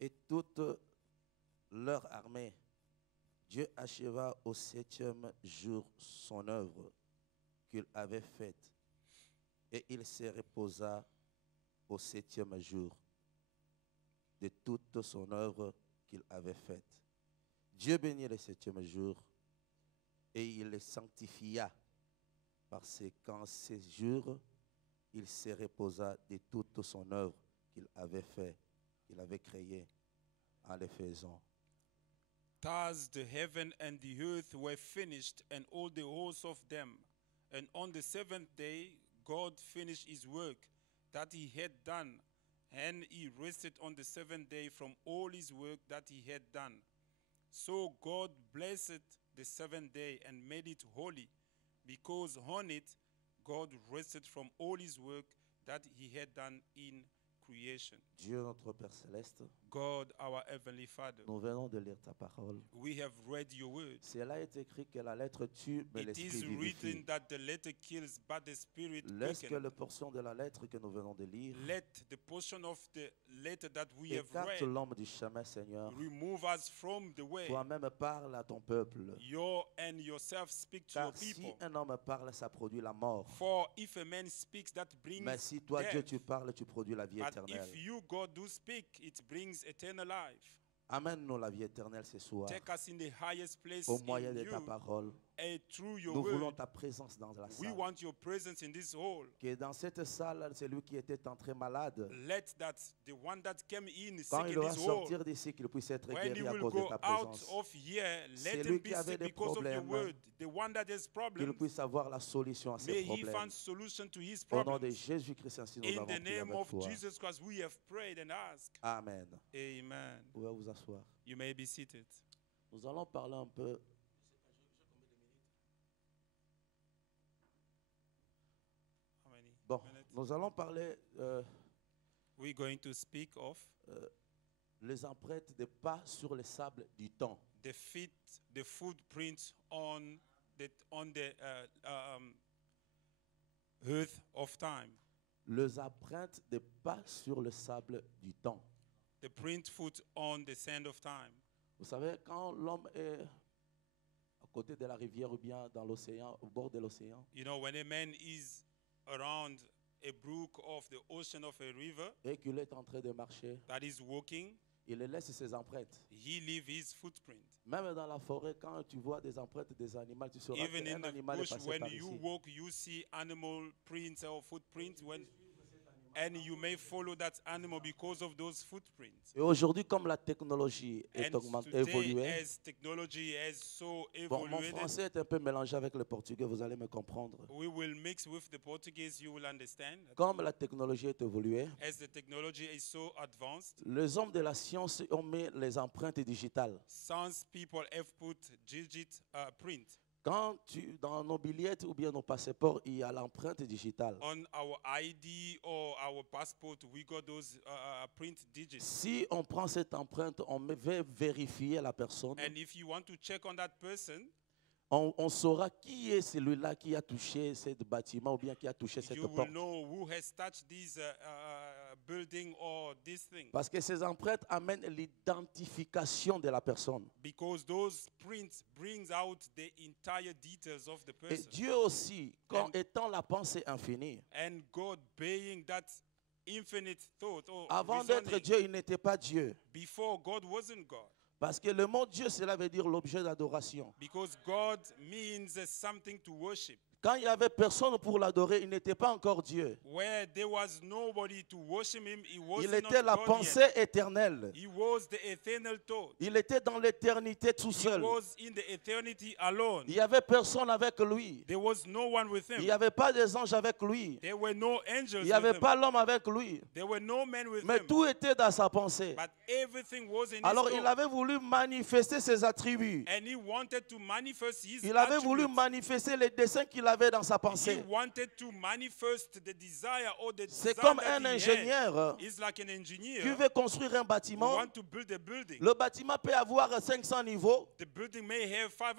et toute leur armée. Dieu acheva au 7e jour son œuvre qu'il avait faite, et il se reposa au 7e jour de toute son œuvre qu'il avait faite. Dieu bénit le 7e jour et il le sanctifia, parce qu'en ce jour, il se reposa de toute son œuvre qu'il avait fait, qu'il avait créée en le faisant. Thus the heaven and the earth were finished, and all the hosts of them. And on the seventh day God finished his work that he had done, and he rested on the seventh day from all his work that he had done. So God blessed the seventh day and made it holy, because on it God rested from all his work that he had done in creation. Dieu notre Père Céleste, God, our Heavenly Father, nous venons de lire ta parole. we have read your word. Cela est écrit que la lettre tue, mais It l'esprit is written vivifie. that the letter kills, but the spirit Laisse que quickens. la portion de la lettre que nous venons de lire Let the portion of the letter that we have écarte read l'homme du chemin, Seigneur. remove us from the way. Toi-même parle à ton peuple. Your and yourself speak to your Car si people. un homme parle, ça produit la mort. For if a man speaks, that brings Mais si toi, Dieu, death. tu parles, tu produis la vie But éternelle. if you, God, do speak, it brings eternal life. Amène-nous la vie éternelle ce soir, Take us in the highest place au moyen in de ta you, parole. and through your Nous voulons word. ta présence dans la We salle. want your presence in this hall. Que dans cette salle, celui qui était entré malade, Let that the one that came in quand sick il in va this hall, sortir d'ici, qu'il puisse être when he guéri à will cause de go ta out présence. of here, let Celui him qui be avait sick des because of your problèmes, word. The one that has Qu'il problems, puisse avoir la solution à may ses he problèmes. find solution to his Au nom de problems. Jésus-Christ, ainsi nous In avons the prié name avec of toi. Jesus Christ, we have prayed and asked. Amen. Amen. Vous pouvez vous asseoir. You may be seated. Nous allons parler un peu. How many Bon, minutes? nous allons parler We're going to speak of les empreintes des pas sur le sable du temps. the feet, the footprints on the earth of time. Les empreintes des pas sur le sable du temps. The print foot on the sand of time. Vous savez, quand l'homme est à côté de la rivière ou bien dans l'océan, au bord de l'océan, You know, when a man is around a brook of the ocean of a river et qu'il est en train de marcher, that is walking, il laisse ses empreintes. he leave his footprint. Même dans la forêt, quand tu vois des empreintes des animaux, tu sauras Even in qu'un the animal est bush, passé when par you ici. walk, you see animal prints or footprints, and you may follow that animal because of those footprints. Et aujourd'hui, comme la technologie est And today, évoluée, as technology has so bon, mon evolved, français est un peu mélangé avec le portugais, vous allez me comprendre. we will mix with the Portuguese, you will understand. Comme la technologie est évoluée, As the technology is so advanced, les hommes de la science ont mis les empreintes digitales. some people have put digit print Quand dans nos billets ou bien nos passeports, il y a l'empreinte digitale. on our ID or our passport. We got those print digits. Si on prend cette empreinte, on va vérifier la personne. And if you want to check on that person, On saura qui est celui-là qui a touché ce bâtiment ou bien qui a touché cette you will porte. know who has touched this building or this thing. Parce que ces empreintes amènent l'identification de la personne. Because those prints brings out the entire details of the Et person. Dieu aussi, quand étant la pensée infinie, And God being that infinite thought or avant d'être reasoning, Dieu, il n'était pas Dieu. before God wasn't God. Parce que le mot Dieu, cela veut dire l'objet d'adoration. Because God means something to worship. Quand il n'y avait personne pour l'adorer, il n'était pas encore Dieu. Where there was nobody to worship him, he was Il not était la God pensée yet. éternelle. He was the eternal thought. Il était dans l'éternité tout He seul. was in the eternity alone. Il n'y avait personne avec lui. There was no one with Il n'y him. avait pas des anges avec lui. There were no Il angels n'y avait with him. pas l'homme avec lui. There were no men with Mais him. tout était dans sa pensée. But everything was in Alors his il thought. avait voulu manifester ses attributs. And he wanted to manifest his Il avait voulu attributes. manifester les desseins qu'il avait dans sa He pensée. wanted to manifest the desire or the C'est desire comme that un he had. ingénieur He's like an engineer qui veut construire un who bâtiment. want to build a building. Le bâtiment peut avoir 500 niveaux, The building may have 500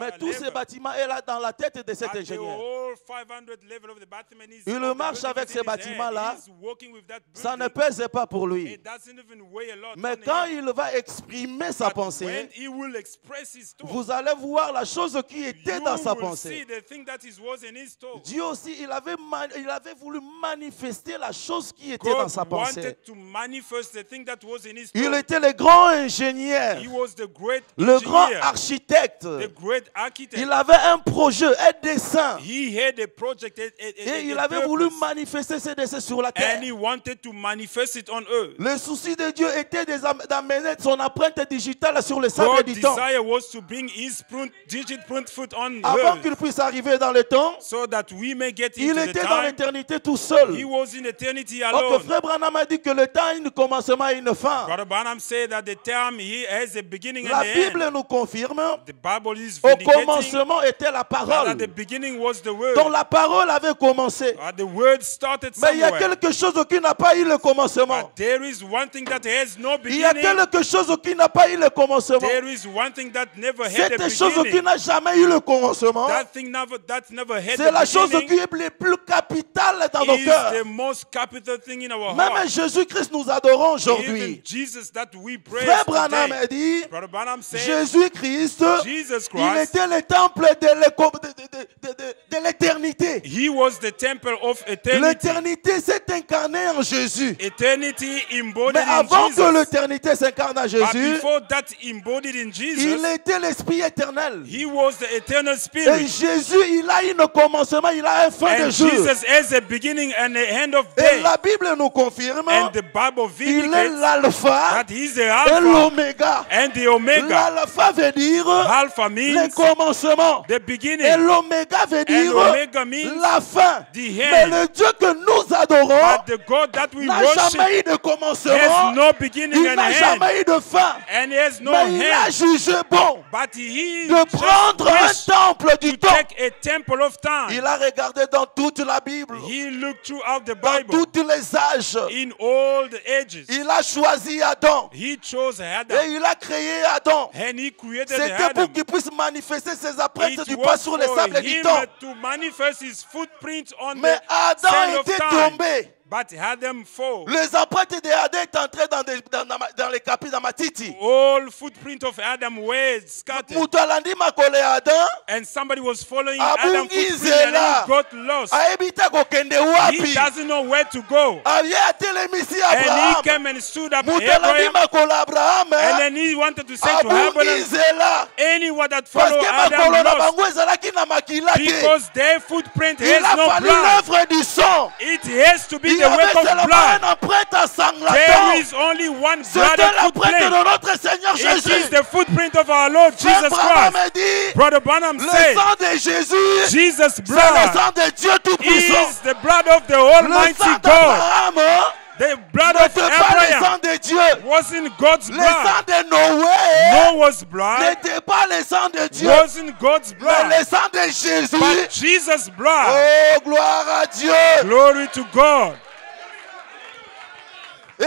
mais tout ce levels, bâtiment est là dans la tête de cet but the ingénieur. whole 500 level of the bâtiment is Il of the marche building avec is ce in his hand. bâtiment-là. He's walking with that Ça ne building. pèse pas pour lui. It doesn't even weigh a lot Mais on quand him. il va exprimer sa But when pensée, he will express his thought, vous allez voir la chose qui était you dans sa will see pensée. the thing that was in his thought. Dieu aussi, il avait voulu manifester la chose qui était dans God sa pensée. wanted to manifest the thing that was in his Il thought. était le grand ingénieur, He was the great le grand engineer, architecte. the great architect. Il avait un projet, un dessin. He had a project, Et il avait voulu manifester ce dessin sur la terre. and he wanted to manifest it on earth. Le souci de Dieu était d'amener son empreinte digitale sur le sable God's du temps. desire was to bring his digital print foot on Avant earth qu'il puisse arriver dans le temps, so that we may get il into the était dans time. l'éternité tout seul. He was in eternity Donc alone. frère Branham a dit que le temps a un commencement et une fin. Brother Branham said that the time he has a beginning La and a Bible end. nous confirme, The Bible is au vindicating commencement était la that parole. at the beginning was the word. Donc la parole avait commencé. The word started Mais il y a somewhere. quelque chose qui n'a pas eu le commencement. But there is one thing that has no Il y a beginning. quelque chose qui n'a pas eu le commencement. There is one thing that never had a Cette chose qui beginning. n'a jamais eu le commencement, That never had c'est la a chose qui beginning est le plus capitale dans nos is cœurs. the most capital thing in our Même heart. Jésus-Christ nous adorons Even aujourd'hui. Jesus that we praise Frère Branham today. a dit, Brother Branham said, Jésus-Christ, Jesus il Christ, était le temple de l'éternité. he was the temple of eternity. L'éternité s'est incarnée en Jésus. Eternity embodied Mais in avant que Jesus. l'éternité s'incarne en But Jésus, before that embodied in Jesus, il était l'Esprit éternel. he was the eternal Et spirit. Jésus, il a un commencement, il a un fin de And jour. Jesus has a beginning and a end of Et day. la Bible nous confirme, And the Bible il est vindicates l'alpha that he's the et Alpha l'oméga. and the Omega. L'alpha veut dire Alpha le means commencement. the Et beginning, l'oméga veut and dire Omega means la fin. the Mais end. le Dieu que nous adorons But the God that we n'a worship jamais eu de has commencement. no beginning Il and n'a end, jamais eu de fin. and he has no Mais il a hand. jugé bon But he de just prendre un wished temple du to temps. take a temple of time. Il a regardé dans toute la Bible, He looked throughout the dans Bible tous les âges. in all the ages. Il a choisi Adam He chose et Adam, il a créé Adam. and he created C'était Adam. pour qu'il puisse manifester ses empreintes It du poids was sur les for sables du him temps. to manifest his footprint on Mais the Adam sand of était time. tombé. But Adam fall. Les empreintes d'Adam étaient entrées dans les capis dans Matiti. All footprint of Adam were scattered. Mutalandi makole Adam And somebody was following Abungi Adam footprint and zela. he got lost. aebita kokende He wapi. doesn't know where to go. Aye atelemisi And he Abraham. came and stood up Mutalandi Abraham. makole Abraham. And then he wanted to say to Abungi Abraham, zela. anyone that Parce follow que Adam makolo na lost, bango ezalaki na makila te. because their footprint Il has a no fallu blood. l'œuvre du sang. It has to be Il y the avait work of seulement blood. une empreinte There ensanglatante. is only one C'était blooded l'empreinte de footprint. notre Seigneur It Jésus. is the footprint of our Lord Frère Jesus Branham Christ. a dit, Brother Branham le said, sang de Jésus, Jesus' c'est le blood sang de Dieu Tout-Puissant. is the blood of the Le Almighty sang God. d'Abraham The blood n'était of pas le Abraham sang de Dieu. wasn't God's Le blood. sang de Noé Noah's blood n'était pas le sang de Dieu, wasn't God's mais blood. le sang de Jésus. But Jesus' blood, Oh, gloire à Dieu. glory to God.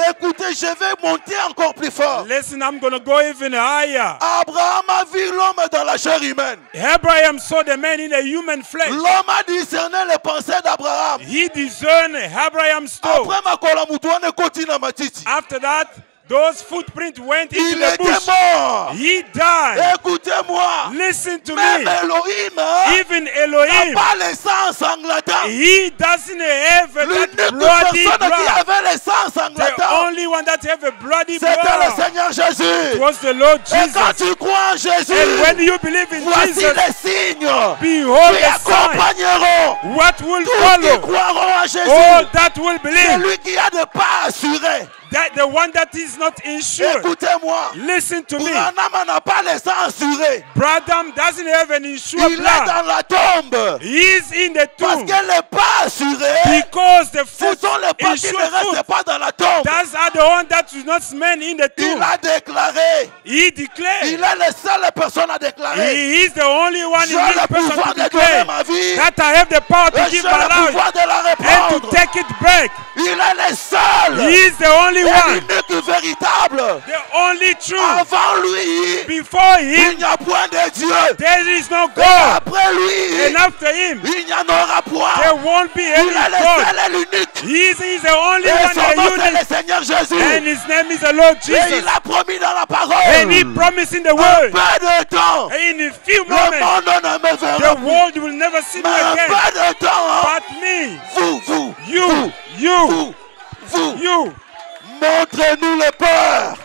Écoutez, je vais monter encore plus fort. Listen, I'm going to go even higher. Abraham a vu l'homme dans la chair humaine. Abraham saw the man in a human flesh. L'homme a discerné les pensées d'Abraham. He discerned Abraham's thought. Après makola mutuane koti na matiti. After that, those footprints went into Il the était bush. mort. He died. Écoutez-moi. Listen to Même me. Elohim Even n'a Elohim, pas le sang sanglatant. he doesn't have that L'unique bloody personne qui blood. avait le sang The sanglatant, only one that have a bloody c'était le blood Seigneur Jésus. was the Lord Et quand Jesus. tu crois en And Jésus, when you believe in voici Jesus, les signes behold qui the sign. accompagneront What will tous qui follow? croiront en All Jésus. that will believe. Celui qui a de pas assuré. That the one that is not insured. Écoutez-moi. Listen to me. Branham n'a pas le sang assuré. Branham doesn't have an insured Il est blood. dans la tombe. He is in the Parce tomb qu'elle n'est pas assurée. because the Ce foot sont les pas qui ne insured restent foot. pas dans la tombe. Those are the one that was not man in the Il tomb. a déclaré. He Il declared. est la seule personne à déclarer. He is the only one J'ai in le this person pouvoir to de donner declare ma vie. that I have the power to Et give j'ai my le life pouvoir de la and to reprendre. take it back. Il est le seul. He is the only Et one, l'unique véritable. the only true. Avant lui, Before il him, n'y a point de Dieu. there is no Et God. après lui, And after him, il n'y en aura point. there won't be Il any est le God. seul et l'unique. He is the only Et one son and nom, c'est le unique. Seigneur Jésus. And his name is the Lord Et Jesus. il a promis dans la And he parole. promised in the Un word, peu de temps. in a few Le moments, monde ne me the verra plus. world will never see me Mais un again. peu de temps. But me, Vous, you, you. montrez-nous le peur.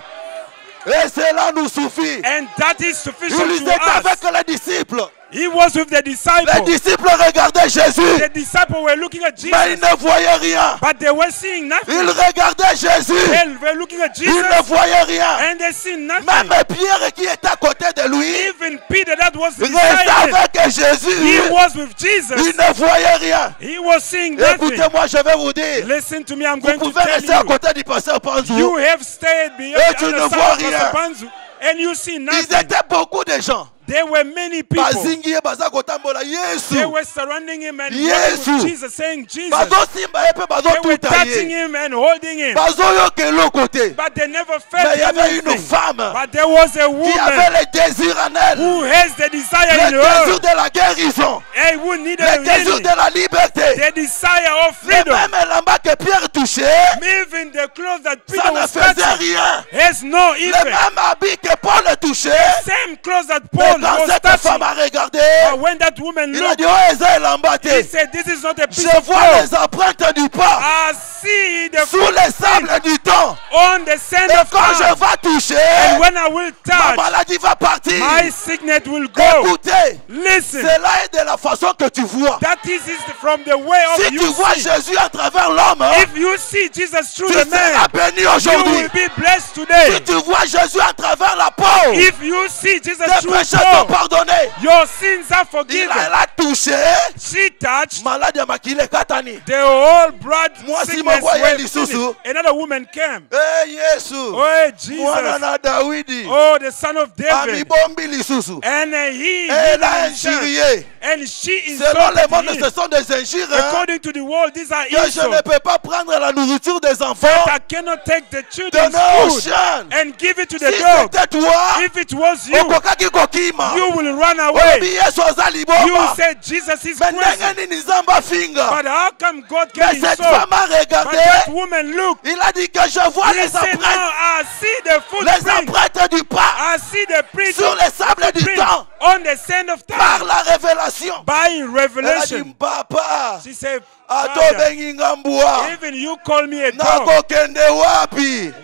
Et cela nous suffit. And that is Il sufficient to était us. avec les disciples. He was with the Les disciples. disciples regardaient Jésus, The disciples were looking at mais ils Jesus, ne voyaient rien. but they were seeing Ils nothing. regardaient Jésus, They were looking at ils ne Jesus, voyaient rien. and they see nothing. Même Pierre qui était à côté de lui, Even Peter, that was restait beside him, avec he Jésus. was with Jesus. Il ne voyait rien. He was seeing nothing. Écoutez-moi, je vais vous dire. Listen to me, I'm Vous going to pouvez rester à tell you. côté du pasteur You Panzou. have stayed Et beyond tu the ne other vois side of rien. Pastor Panzu, and you see Ils nothing. étaient beaucoup de gens. There were many people. Bazingi baza kotambola They Yesu. were surrounding him and Yesu. walking with Jesus, saying Jesus. Bazo simba epe bazo They were touching tutaye. him and holding him, Bazo yoke l'autre côté. but they never Mais felt il y avait une anything. femme But there was a qui avait woman le désir en elle. who has the desire in Le désir her, de la guérison. and who needed Le a désir healing, de la liberté. the desire of Le freedom. même lamba que Pierre touchait, Even the clothes that ça Peter ne was faisait touching rien. has no Le effect. même habit que Paul touchait, Same clothes that mais Paul quand was cette touching. femme a regardé, But when that woman il a looked, dit, oh, Eza lamba he te. said, "This is not a piece Je of vois cloth. les empreintes du pas I see the sous les footprint sables du temps. on the sand Et of quand je time. vais toucher, And when I will ma touch, maladie va partir. my sickness will go." Écoutez, Listen, cela est de la façon que tu vois. that is from the way of Si tu you vois see. Jésus à travers l'homme, If you see Jesus through tu the seras man, béni you aujourd'hui. will be blessed today. Si tu vois Jésus à travers la peau, If you see Jesus tes through péchés sont Paul, pardonnés. your sins are Il forgiven. a touché, She touched malade ya makile katani. the whole blood Moi, si sickness. mon voyait Were l'Isuzu. finished. Another woman came. Eh Yesu, Oh, Jesus. mwana na Dawidi, Oh, the son of David. amibombi lisusu. And he Elle a did himself. injurié. And she Selon les mondes, insulted ce him. sont des injures. Hein, According to the world, these are que je ne insults. peux pas prendre la nourriture des enfants, I cannot take the children's donner aux food chiens. and give it to Si the dog. c'était toi, If it was you, okokaki kokima. you will run away. Oyebi Yesu aza You liboma. said Jesus is Mais present. ndenge nini Nzambe afinga? But how come God Mais can cette insult? femme a But regardé. that woman looked. Il a dit que je vois He les said, "No, empreintes, I see the les footprint. empreintes du pas I see the print sur les sables du footprint temps on the sand of par time." la révélation. By Elle a dit, revelation, papa, she said, ato "Father, bengi ngambua, even you call me a dog. nakokende wapi?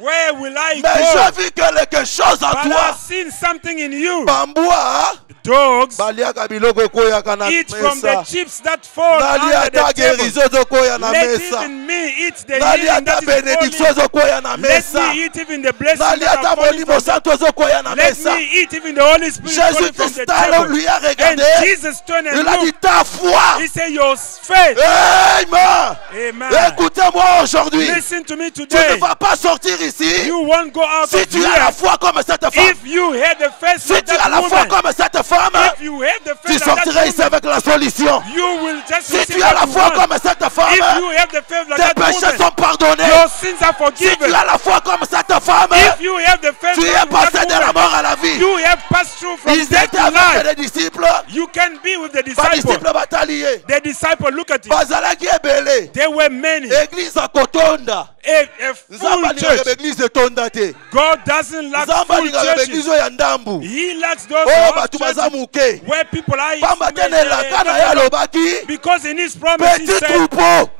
Where will I Mais go? j'ai vu quelque chose en But toi. I've seen something in you." Bambua, Dogs baliaka biloko ekoyaka na eat from the mesa. chips that fall under Nalia the ta table. guérison ezokoya na Let mesa. even me eat the Nalia healing ta that is bénédiction falling. ezokoya na Let mesa. me eat even the blessing Nalia that ta are falling molimo from the santo ezokoya na Let mesa. me eat even the Holy Spirit Jésus falling from the Christ table. lui a And regardé. Jesus turned and Il a dit looked. ta foi. He said, "Your faith." Amen. Amen. Écoutez-moi aujourd'hui. Listen to me Tu ne today. vas pas sortir ici You won't go out si of tu as la here foi comme cette femme. if you had the faith Si like tu as that la foi woman. comme cette femme, If you had the tu faith like sortiras that ici woman, avec la solution. you will just Si receive tu as la what you foi want. comme cette If femme, you have the faith like tes that péchés woman, sont pardonnés. your sins are Si forgiven. tu as la foi comme cette femme, If you have the faith tu es like passé that de la woman, mort à la vie. you have passed through from Ils death étaient to avec life. les disciples. You can be with the Pas disciple. disciples bataillés. The disciple, look at it. Bazalaki ebele. There were many. Église à Kotonda. A full Nzamba alingaka church. église etonda te. God doesn't lack Nzamba full alingaka churches. église oyo ya ndambu. He lacks those Oh half bato baza churches muke. where people are Pamba te na elaka na ye alobaki. because in his promise he Petit said troupeau.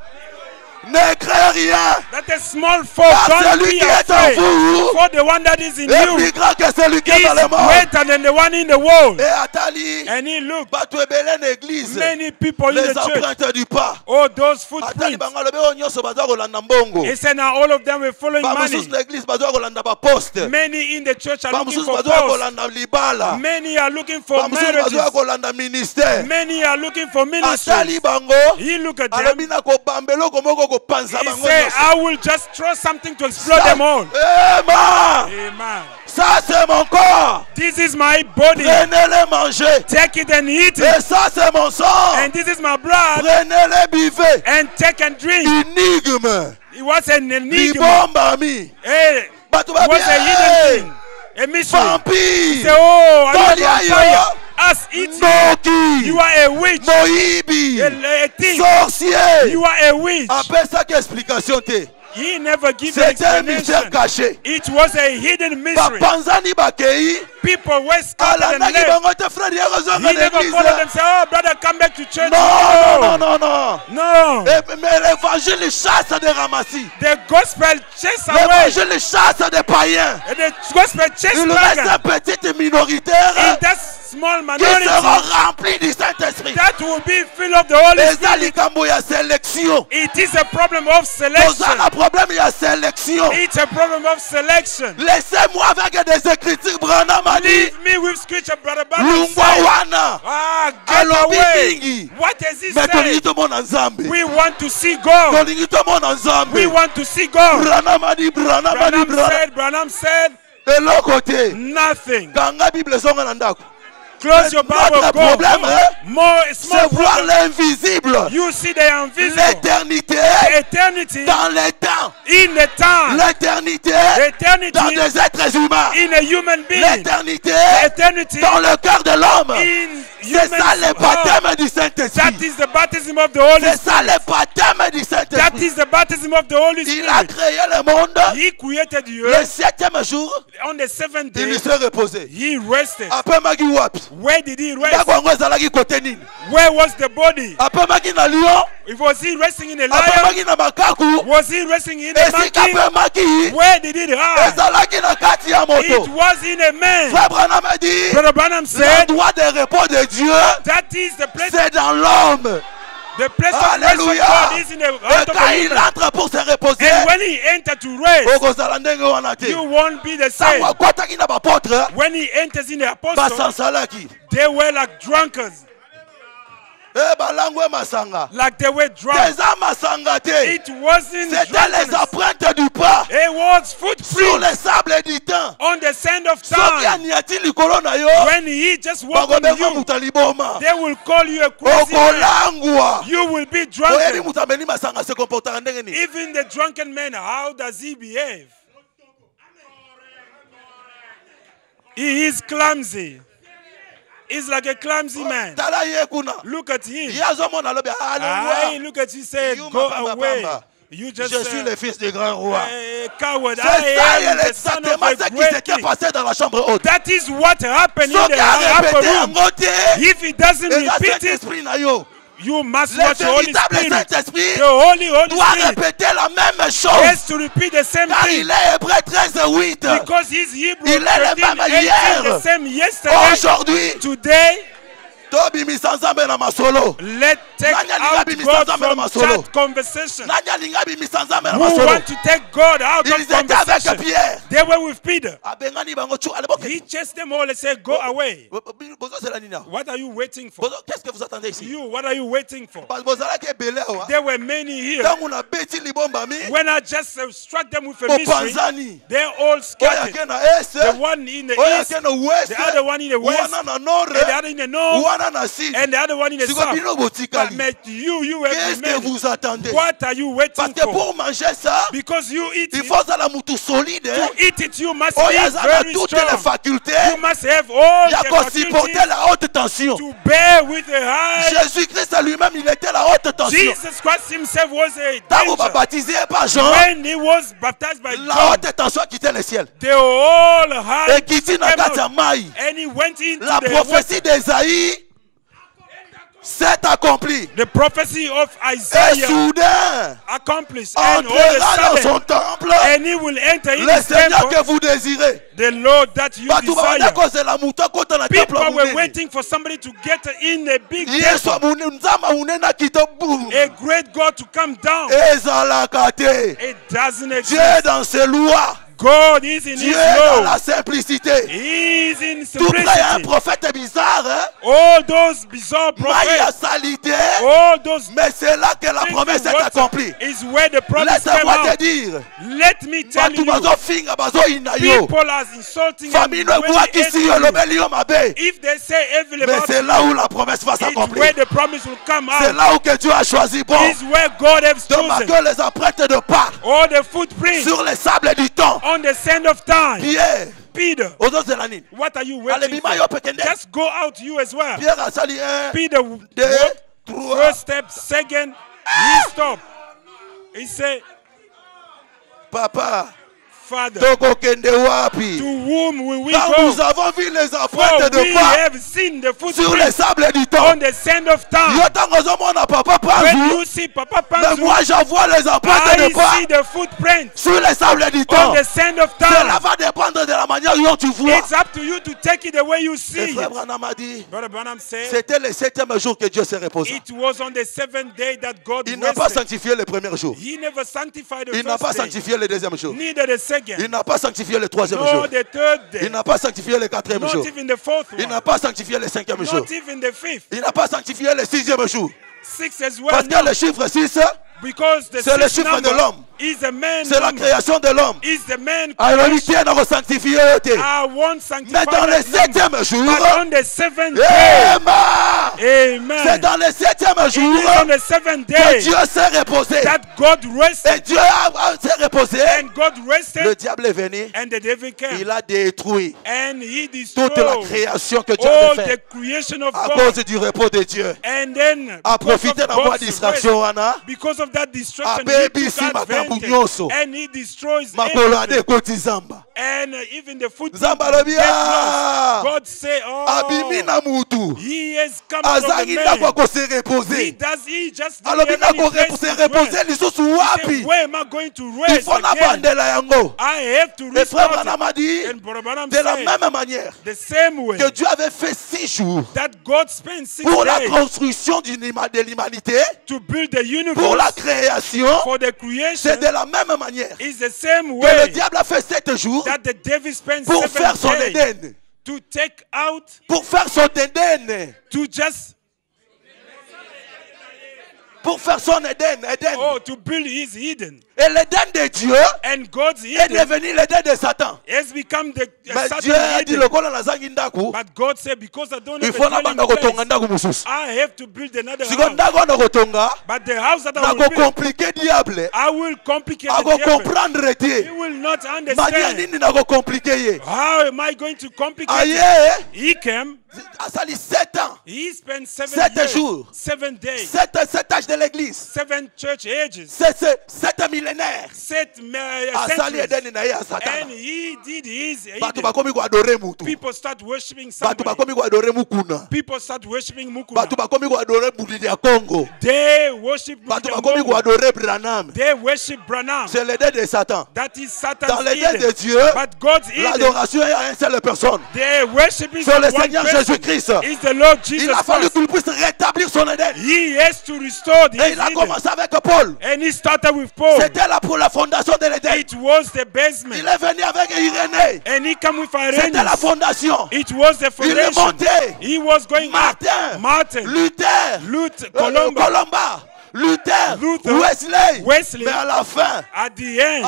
Ne crains rien. that a small folk Car don't celui be qui est en afraid, vous for the one that is in est you plus grand que celui qui est is dans le monde. greater than the one in the world. Et Atali, And he looked, bato ebele na église. many people in Les the church, empreintes du pas. oh, those Atali footprints. bango alobi oyo nyonso baza kolanda mbongo. He said now all of them were following money. Bamosusu na église baza kolanda baposte. Many in the church are looking Bamosusu for baza posts. kolanda libala. Many are looking for Bamosusu marriages. baza kolanda ministère. Many are looking for Atali ministries. bango He looked at them. alobi na kobamba eloko moko kopanza He bango said, nyonso. I will just throw something to explode them all. Amen. Amen. Ça c'est mon corps. This is my body. Prenez-le, mangez. Take it and eat Et it. ça c'est mon sang. And this is my blood. Prenez-le, buvez. And take and drink. Énigme. It was an enigma. Libombami. Hey, Bato it was a hidden thing. A mystery. Vampire. Say, oh, are you Tolia on fire? yo. Us eat you. Noki. You are a witch. Moïbi. A thief. Sorcier. You are a witch. Appelle ça qu'explication te. He never gives an C'était un mystère explanation. caché. It was a hidden mystery. Bapanzani bakei. People were scattered and Alandaki left. bango te frère yako He never l'église. followed them. Say, oh, brother, come back to church. Non, non, non, non. No. Mais l'évangile chasse des ramassis. The gospel chase away. L'évangile chasse des païens. And the gospel chase Il reste pagans. une petite minoritaire In that small qui seront minority remplis du Saint-Esprit. that will be filled of the Holy Et ça, Spirit. likambo ya sélection. It is a problem of Pour ça, selection. le problème, il y a sélection. It's a problem of selection. Laissez-moi avec des écritures. Branham a dit, Leave me with scripture, brother. Branham Lungwa said, wana. ah, get Alobi away. mingi. What does he Mais tolingi say? tout le monde en Zambie. We want to see God. Tolingi tout le monde en We Zambie. want to see God. Branham a dit, Branham a dit, Branham said, De l'autre côté, nothing. Kanga Bible songa na ndako. Close your Bible. Notre Go. problème, More small c'est voir problem. l'invisible. You see the invisible. L'éternité Eternity dans les temps. in the time. L'éternité Eternity dans des êtres humains. in a human being. L'éternité Eternity dans le cœur de l'homme. in C'est human ça le heart. baptême du That Saint-Esprit. is the baptism of the Holy C'est ça Spirit. le baptême du That Saint-Esprit. is the baptism of the Holy Il a Spirit. créé le monde. He created the Le earth 7e jour, on the seventh day. il s'est reposé. He rested. Après maki wapi. Where did he rest? Ndako yango ezalaki kote nini. Where was the body? Après maki na lion. Was he resting in a Après lion? maki na makaku. Was he resting in a Esika monkey? pe maki. Where did it hide? ezalaki na kati ya It moto. was in a man. Frère Branham a dit, Brother Branham said, l'endroit de repos de Dieu, that is the place. c'est dans l'homme. The place of rest of Alléluia. God is in the Et heart of quand the il human. entre pour se reposer, And when he entered to rest, okozala ndenge wana te. you won't be the same. Ntango akwataki na bapôtre, When he enters in the apostle, basansalaki. they were like drunkards, Balangwe masanga. like they were drunk. Eza masanga te. It wasn't C'était les drunkenness. empreintes du pas It was sur footprints le sable du temps. on the sand of Soki time. aniati likolo na yo, When he just walked on bakobenga you, mutu aliboma. they will call you a crazy man. Okolangwa. You will be Oyebi drunken. mutu ameni masanga se comportaka ndenge nini? Even the drunken man, how does he behave? He is clumsy. He's like a clumsy man. Tala ye kuna. Look at him. Ye azomona lobe I alléluia. look at you, say, You go mapamba away. pamba. You just Je suis le fils du grand roi. coward. C'est ça I am the son of exactement a ce qui great s'était king. passé dans la chambre haute. That is what happened in Soki the a upper répété room. yango te, If he doesn't eza repeat it, Saint-Esprit na yo. you must Le watch the Holy véritable Spirit. Saint-Esprit The Holy doit Spirit répéter la même chose. has to repeat the same Car thing. il est Hébreu 13:8. Because he's Hebrew Il est le 13, même 18, hier. the same yesterday, Aujourd'hui, today. tobimisa Nzambe na masolo. Let's take Nani out alinga bimisa God Nzambe na from masolo? chat conversation. Nani alinga bimisa Nzambe na Who masolo? want to take God out Ils of étaient avec conversation? Pierre. They were with Peter. Abengani bango chu à l'époque. He chased them all and said, go away. Bozo c'est la nina. What are you waiting for? Bozo, qu'est-ce que vous attendez ici? You, what are you waiting for? Parce que bozalaki ebele awa. There were many here. Ntango na beti libomba mi, When I just struck them with a mystery, opanzani. they're all Oyo scattered. ake na est, The one in the oyo east, ake na ouest, the other one in the west, wana na nord, and the other in the north, wana na sud. and the other one in the Siko south. bino But botikali. mate, you have Qu'est-ce que remained. vous attendez? What are you Parce waiting que for? pour manger ça, Because you eat il it. faut zala mutu solide. To eat it, you must Oyo be aza na very toutes les strong. facultés You must have all ya the kosupporter faculties la haute tension. to bear with the high. Jésus-Christ à lui-même, il était la haute tension. Jesus Christ himself was a Ntango danger. baptisé par Jean, When he was baptized by la John, haute tension quittait le ciel. they all had Ekiti na kati ya mai. and he went into La the prophétie d'Ésaïe s'est accomplie. The prophecy of Et Isaiah soudain, accomplished, and all of a entrera dans sudden, son temple and he will enter in le his Seigneur temple, que vous désirez. the Lord that you Bato babanda desire. kozela mutu akota na temple People were monene. waiting for somebody to get in a big Yesu temple, nzambe munene akita boum. a great God to come down. Ezalaka te. It doesn't Dieu exist. dans ses lois God is in Dieu His est dans law. la simplicité. He is in Tout près, il y a un simplicity. prophète bizarre, hein? All those bizarre Maïa prophets, salité, all those mais c'est là que la things promesse in est water accomplie. is where the promise came Laisse-moi te out. dire, Let me tell Batu you, bazo finga bazo inayo. people are insulting Famille and ne when voit they qu'ici hate le you, Belium Abbé. if they say evil Mais about c'est you, là où la promesse va it's where s'accomplir. the promise will come C'est out. là où que Dieu a choisi bon It's where God has de chosen marquer les empreintes de pas all the footprints sur les sables du temps. on the sand of time. Pierre, Peter, aux autres de la nuit. what are you Allez, waiting Mima, yo, for? Pekende. Just go out you as well. Pierre a sali 1, Peter 2, walked 3. first step, second, he stopped. He said, Papa, Father, Toko Kende wapi? to whom will we Car go? nous avons vu les For empreintes de we pas have seen the sur les footprints sables du temps. on the sand of time. Yo tango zomona papa When Panzou, you see Papa mais Panzu, moi j'envoie les empreintes de I pas see the footprints sur les sables du on temps. the sand of Cela time. va dépendre de la manière dont tu vois. It's up to you to take it the way you Et see frère it. Branham a dit, Brother Branham said, c'était le 7e jour que Dieu s'est reposé. it was on the seventh day that God Il n'a pas rested. sanctifié le premier jour. He never sanctified the Il n'a pas first day, sanctifié le deuxième jour. neither the Il second, n'a pas sanctifié le troisième nor jour. the third day, Il n'a pas sanctifié le quatrième jour. not even the fourth Il one, n'a pas sanctifié le cinquième jour. not even the fifth, Il n'a pas sanctifié le sixième jour. sixth as well, Parce que le chiffre 6, because the c'est le sixth chiffre de number l'homme. is the man c'est la number, création de l'homme. is the man Alors, il creation. tient à sanctifier. I won't sanctify Mais dans le that number, septième jour, but on the seventh day, Amen. C'est amen, dans le septième it jour is on the seventh que day Dieu s'est reposé. that God Et rested, Dieu s'est reposé. and God Le rested, diable est venu. and the devil came, Il a détruit and he toute la destroyed création que Dieu all avait the faite creation of à God. cause du repos de Dieu. And then, A because profité of de la God's distraction, rest, Anna. because of that distraction, A he baby took si makambu advantage, nyonso. and he destroys Makolo ade everything. koti zamba. And even the food Zamba lobia. God say, Abimi na mutu. he has come from Azangi the na kwa man. ko se He reposer. does, he just did Alobi na ko every place se to rest. reposer lisusu He wapi? said, where am I going to Il rest faut na again? bandela yango. I have to Et frère restart Branham a dit, it. And Brother Branham de la said, même manière the same way que Dieu avait fait 6 jours that God spent 6 pour la days construction de l'humanité, to build the pour la universe création, for the creation, c'est de la même manière is the same que le way diable a fait 7 jours that the devil spent pour 7 faire son days Éden. to take out, Pour faire son Éden. to just, Pour faire son Éden. Éden. oh, to build his Eden. Et l'Éden de Dieu And God's est Eden devenu l'Éden de Satan. has become the Mais Dieu Satan's a dit Eden. le kola na zangi ndaku. But God said, because I don't Il have faut a na dwelling banda kotonga place, ndaku mususu. I have to build another Siko house. ndaku wana kotonga. But the house that I Na will ko build, compliquer diable. I will complicate A the ko devil. comprendre He te. will not Manière understand. nini na ko compliquer ye. How am I going to complicate it? Aye. He came, Asali 7 ans. he spent 7 7 jours. years, 7 days, 7 âges de l'église. 7 church ages, 7 millénaires. 7 Asali centuries. Éden na ye ya And Satan. he did his Bato Eden. bakomi ko adorer mutu. People start worshiping Bato somebody. bakomi ko adorer mukuna. People start worshiping Mukuna. Bato bakomi ko adorer Bulili ya Congo. They worship Bato Mukuna. bakomi ko adorer Branham. They worship Branham. C'est l'Éden de Satan. That is Dans Satan's l'Éden de Eden. Dieu, But God's Eden, l'adoration est à une seule personne. they worshiping C'est le one Seigneur person. Jésus-Christ. Is the Lord Il Jesus a fallu Christ. qu'il puisse rétablir son Éden. He has to restore Et his il a Eden. commencé avec Paul. And he started with Paul. C'était là pour la fondation de l'Éden. It was the basement. Il est venu avec Irénée. And he came with C'était la Irenaeus. fondation. It was the Il est foundation. monté. He was going up. Martin, Martin, Luther, Columba, Luther, Luther, Wesley. Mais à la fin, at the end,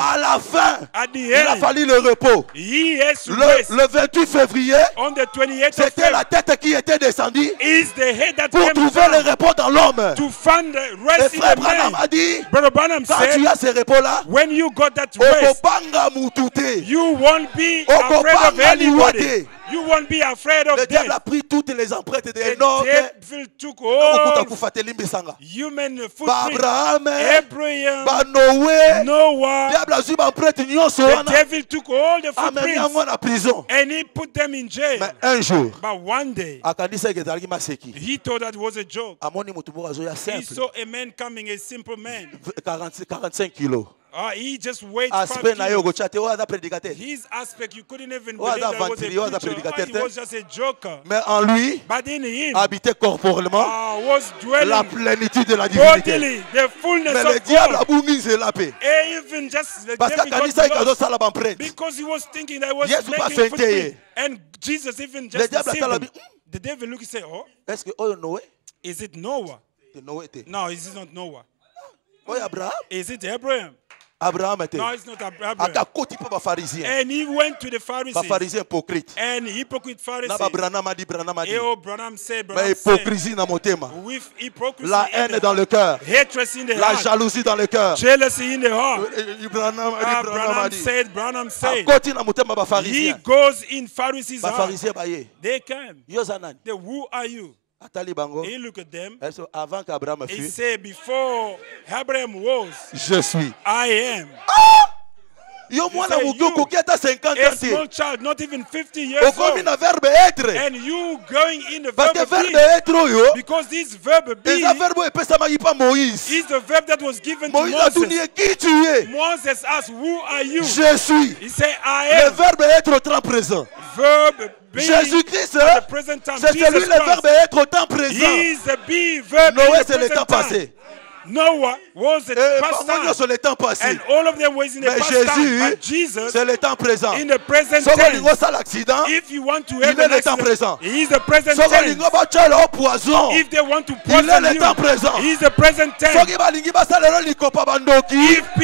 il a fallu le repos. he has to rest. Le 28 février, On the 28th of c'était la February, tête qui était descendue is the head that pour came trouver le down repos dans l'homme. to find the Et rest in frère the Branham man. a dit, Brother Branham quand tu said, as ce repos-là, when you got that rest, okobanga mutute. you won't be Okobanga afraid of anybody. liwate. You won't be afraid Le of diable death. a pris toutes les empreintes de The Enoch. devil took all Ba human footprints. Abraham, Abraham, ba Noé. Noah, Diable a zwi empreinte nyonso the wana. devil took all the Ameni yango footprints na prison. and he put them in jail. Mais un jour, But one day, akanisa ke ezalaki maseki. he thought that was a joke. Amoni mutu moko azoya He simple. saw a man coming, a simple man, 45 kilos. He just waited Aspect 5 na yo years. gocha te oza prédicateur. His aspect, you couldn't even Oh, believe that he was aventurier, a preacher. He was just a joker. Mais en lui But in him, habitait corporellement was la dwelling plénitude de la divinité. bodily the fullness Mais le of diable a God. bungi nzela pe. And even just the Parce que devil got kanisa ikazo lost sala ba prêtre. because he was thinking that he was Yesu pa making fente footprint. ye. And Jesus even Le just diable deceived atala him. bi. The devil looked and said, oh, Est-ce que oyo Noé? is it Noah? Te Noé te. No, it is not Noah. Oyo Abraham? Is it Abraham? Abraham te. No, it's not Abraham. Akakoti pa ba pharisien. And he went to the Ba Pharisees. pharisien hypocrite. And hypocrite Na Pharisees. ba Branham a dit Branham a dit. Oh, Branham said, Mais Branham said, hypocrisie dans mon thème. with hypocrisy La in haine the dans le cœur. hatred in the La heart, jalousie dans le cœur. jealousy in the heart. Branham a Branham dit. said, Akoti na motema ba he pharisien. goes in Pharisees' Ba heart. pharisien ba ye. They came. Yo zanani. They, who are you? Atali bango. He looked at them. Est-ce avant qu'Abraham He fût, said, before Abraham was, je suis. I am. Yo mwana say muki you, okoki ata 50 A ans small te. child, not even 50 years Okomi old. na verbe être. And you going in the Parce que verb verbe be. être oyo, Because this verb be eza verbe oyo epesamaki pa Moïse. is the verb that was given to Moïse atuni Moses. ye qui tu es. Moses asked, who are you? Je suis. He said, I Le am. verbe être au temps présent. Verb be Jésus-Christ, at the present time. c'est celui Jesus le verbe Christ. être au temps présent. He is the be verb in Noé, the c'est le temps present time. passé. Noah was the Et past Bango time. sur le temps passé. And all of them was in the Mais past time. Jésus, But Jesus, c'est le temps présent. in the present Soko tense. lingo sala accident, If you want to il have est an le temps accident, présent. he is the present Soko tense. lingo bachala au poison, If they want to il est poison le you, temps présent. he is the present tense. Soki balingi basalelo likopa bandoki, If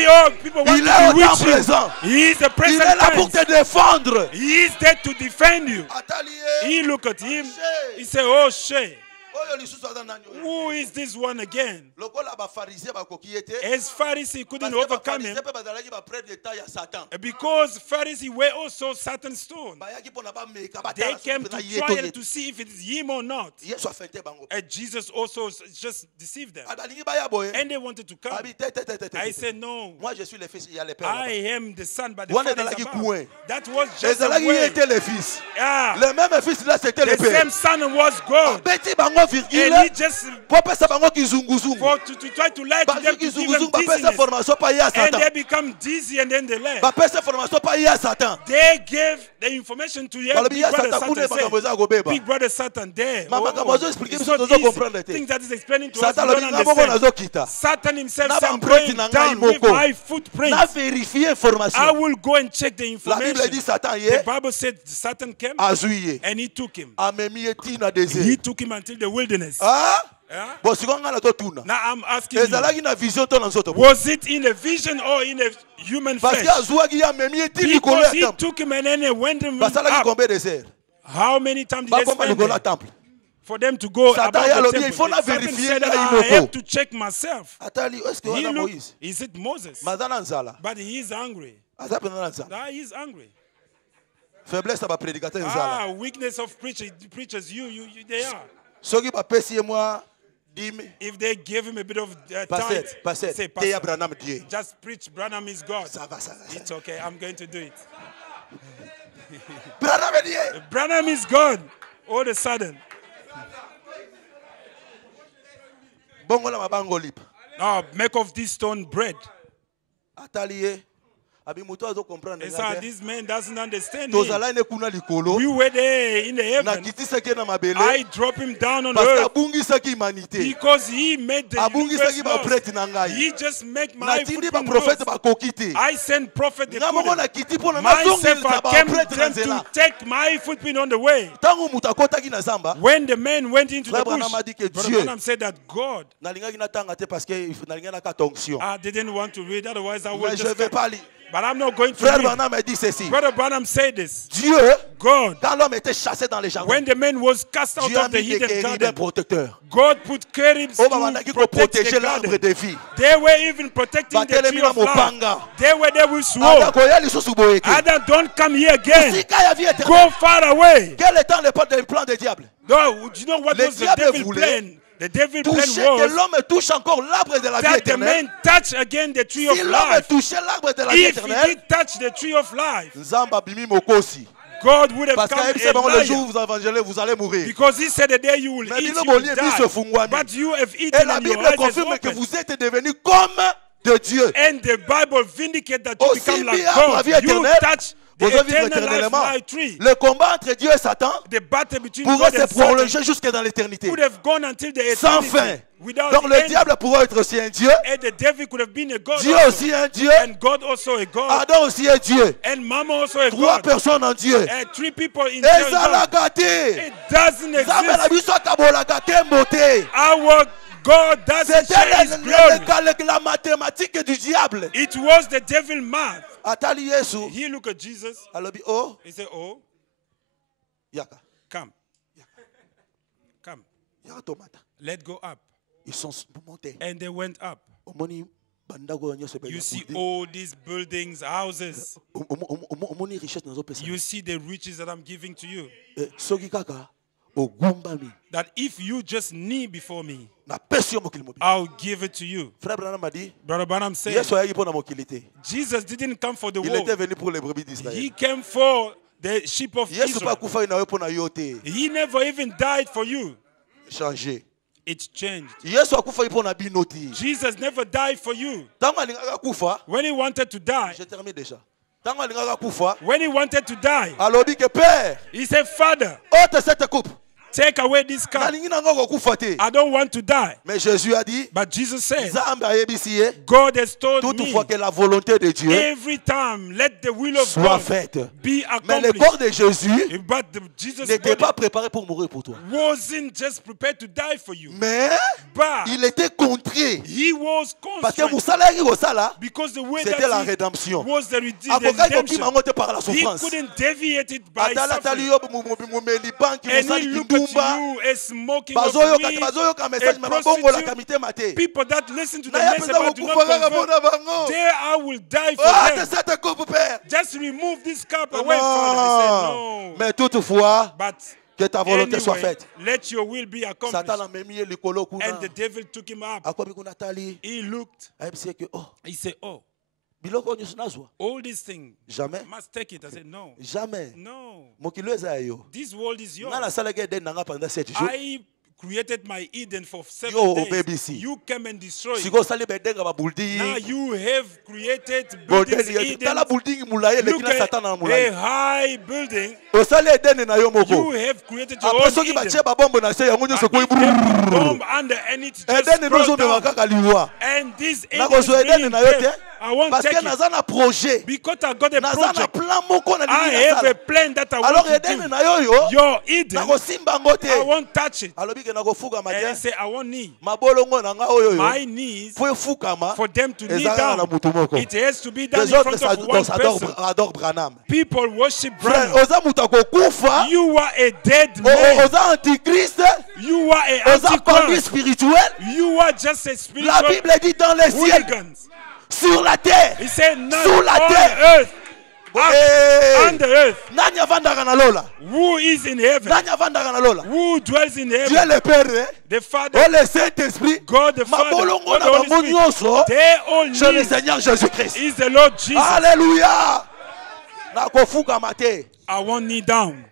people want il to est au temps bewitch you, présent. he is the Il est present là pour tense. te défendre. He is there to defend you. Atelier. He looked at him. Shay. He said, oh, Shay, Oyo lisusu aza nani oyo? who is this one again? Lokola ba-pharisien bakoki ye te. As Pharisee couldn't Parce que overcome him ba-pharisien mpe bazalaki ba-prêtre d'État ya Satan. because Pharisee were also Satan's stone. Bayaki mpona bameka They batala came soki to mpena ye to trial ye. to see if it is him or not. Yesu afinte bango. And Jesus also just deceived them. Abalingi baya boye. And they wanted to come. Abi te te te te te. I said, no, Moi je suis le fils, il y a le père. I là-bas. am the son, but the Wana father is ezalaki above. coin. That was just a Ezalaki ye way. était le fils. Yeah. Le même fils là c'était le The same père. son was God. Abeti bango And he virgule. just, Po pesa bango kizunguzungu. to try to lie to Basi them, to give them kizunguzungu bapesa dizziness. formation pa ye ya And Satan. they become dizzy and then they left. Bapesa formation pa ye ya Satan. They gave the information to your Balobi big ya brother Satan kuna Satan. makambo Said, eza kobeba. big brother Satan there. Mama kamozo explique It's biso not tozo easy. comprendre te. Things that is explaining to us, Satan we lobi don't nga moko understand. nazokita. Satan himself Na said, I'm ba-prêtre going na ngai down with moko. my footprint. Na vérifier I information. will go and check the La Bible information. dit Satan ye The Bible said Satan came azui ye. and he took him. Amemi ye tina He désert. took him until the wilderness. Ah? Yeah? Bon sikoyo nga na totuna. Now I'm asking you, Ezalaki na vision to na nzoto. was it in a vision or in a human Parce que flesh? azwaki ye amemi ye ti likolo Because ya he temple. took him and then he went him Basalaki up. combien de désert? How many times did they Bakoma spend likolo ya there? temple. For them to go Satan about ya the lobi, il faut temple. na Satan vérifier said, ngai I moko. have to check myself. Atali est-ce que He wana looked, Moïse? is it Moses? Maza na nzala. But he is angry. Aza pena na nzala. Now he is angry. Faiblesse ya baprédicateur nzala. Weakness of preachers, they are. Soki bapesi ye mwa dime. If they give him a bit of Pasteur, time, pasteur, say, te ya Pastor, Branham Dieu. just preach, Branham is God. Ça va, ça va. It's okay, I'm going to do it. Branham Dieu. Branham is God. All of a sudden. Bongo la mabango lip. Now, make of this stone bread. Atali ye. Abi muto azo comprendre And so nga te. this man doesn't understand me. Tozala ne kuna likolo. We were there in the Na heaven. kitisaki na mabele. I drop him down on Parce que earth abungisaki humanité. because he made the Abungisaki universe ba lost. prêtre na ngai. He just make my Natindi ba footprint prophète lost. bakoki te. I send prophet the Nga moko na couldn't. kiti pona Myself, nazongelisa I ba came prêtre na them to nzela. take my footprint on the way. Tango mutu akotaki na zamba. When the man went into the Frère bush, Branham a dit que Brother Dieu- Branham said that God, Nalingaki natanga te parce que nalingaki naka tonction. I didn't want to read, otherwise I would Mais je just vais pas lire. But I'm not going to Frère read. Branham a dit ceci. Brother Branham said this. Dieu, God, quand l'homme était chassé dans les jardins, when the man was cast out Dieu a of the mis des hidden guéribins garden, protecteurs. God put cherubs Oh, to babandaki ko protect the protéger l'arbre garden. de vie. They were even protecting the Batelemi tree na of life. mopanga. They were there with Ada sword. koya lisusu boye te. Adam, don't come here again. Sika ya vie éternelle. Go far away. Quel est le plan du diable? No, do you know what Le was the diable devil voulait plan? The devil plan Toucher que was l'homme touche encore l'arbre de la vie that the éternelle. man touch again the tree of Si l'homme life. touchait l'arbre de la vie If he éternelle, did touch the tree of life, Nzamba bimi mokosi. God would have Parce come que c'est bon, le jour où a liar. vous évangélez, vous allez mourir. Because he said the day you will Mais eat, Bilo you will Bolier dit se die. fungwami. But you have Et eaten la and your Bible eyes has confirme que opened. vous êtes devenus comme de Dieu. And the Bible vindicates that you Aussi become like bien à la God. vie You éternelle, touch the vous allez vivre eternal éternellement. life tree. Le combat entre Dieu et Satan The battle between pourrait God se and Satan prolonger jusque dans l'éternité. could have gone until the Sans eternity fin. without Donc le end. diable pourrait être aussi un Dieu. And the devil could have been a God Dieu also. aussi un Dieu. And God also a God. Adam aussi un Dieu. And Mama also a 3 God. personnes en Dieu. And 3 people in Et God. ezalaka te. It doesn't Nzambe na exist. biso akabolaka te mbote. Our God doesn't share His glory. C'était la mathématique du diable. It was the devil math. Atali Yesu. He looked at Jesus. Alobi oh He said, oh, yaka. come. Come. Yaka tomata. Let go up. Ils sont montés. And they went up. Omoni bandako nyonso pe. You see all these buildings, houses. Omoni richesse nazo pesa. You see the riches that I'm giving to you. Soki kaka ogumbami. That if you just knee before me, Na pesi yo mokili mobile. I'll give it to you. Frère Branham a dit Brother Branham said, Yesu ayaki pona mokili te. Jesus didn't come for the Il world. était venu pour les brebis d'Israël. He came for the sheep of Yesu pa Israel. kufa ina yo pona yo te. He never even died for you. Changer. It's changed. Yesu akufa pona bino te. Jesus never died for you. Tango alingaka kufa, When he wanted to die, je termine déjà. Tango alingaka kufa, when he wanted to die, alobi ke père, he said, Father, ôte cette coupe. take away this cup. Nalingi nango kokufa te. I don't want to die. Mais Jésus a dit, But Jesus said, Nzambe ayebisi ye, God has told me toutefois que la volonté de Dieu every time, let the will of soit God faite. be Mais le corps accomplished. de Jésus But Jesus n'était body pas préparé pour mourir pour toi. wasn't just prepared to die for you, Mais but il était contré. he was Parce que constrained mosala yaki kosala, because the way c'était la that he rédemption. was the Akokaki redemption. kokima ngo te par la He souffrance. couldn't deviate it by Atala tali suffering. yo mumeli banki And he mosali looked at kindumba. you as smoking of Bazoyoka weed, message a mais babongolaka prostitute. mitema te. People that listen to the Na ya message penza but do not kokufa kaka convert, mpona bango. there I will die for Ah, them. cette coupe, père. Just remove this cup away, Father. He said, no. Mais toutefois, But que ta volonté soit anyway, faite. let your will be accomplished. Satan a memi ye likolo kuna. And the devil took him up. Akobi kuna tali. He looked. Ayebisi ke oh, He said, oh, biloko nyonso nazwa. all these things, Jamais. must take it. I said, no. Jamais. No. Mokilo eza yo. This world is yours. Nga nasalaki eden nanga pendant 7 jours. I created my Eden for 7 Yo, days. obebisi. You came and destroyed it. Siko osali bedenga ba Now building. you have created buildings, Golden Eden. tala building mulaye Look lekina at Satan na a mulaye. high building. Osali eden na yo You moko. have created your Après own soki Eden. batie babombo na se yango nyonso And koi if they put bomb under and it just eden goes nozo mema down. kaka liwa. And this Eden is Nakozwa eden bringing na yo te. death. I won't Parce take que it. naza na projet. Because I got a Naza na project. plan moko na I lingi have a nasala. plan that I Alors want to eden do. na yo yo. Your Eden, Nakosimba ngo I te. won't touch it. Alobi ke nakofuka And I matin. say, I won't knee. Mabolongo na nga oyo yo. My knees, Po efukama. for them to kneel Ezala na down, mutu moko. it has to be done Les in autres front of one person. adorent Branham. People worship Frère, Branham. oza mutu akokufa. You are a dead man. Oza antichrist. You are a Oza conduit antichrist. spirituel. You are just a La spiritual Bible dit dans les cieux, hooligans. sur la terre. He said, none Sous la on terre. earth, Hey. on the earth. Nani avandaka na lola? Who is in heaven? Nani avandaka na lola? Who dwells in Dieu heaven? le Père, The Father, oh le Saint-Esprit, God the Father, mabolongo God na the Holy bango Spirit. nyonso, They all c'est le live Seigneur Jésus-Christ. is the Lord Jesus. Alléluia. Nakofukama te. I won't knee down.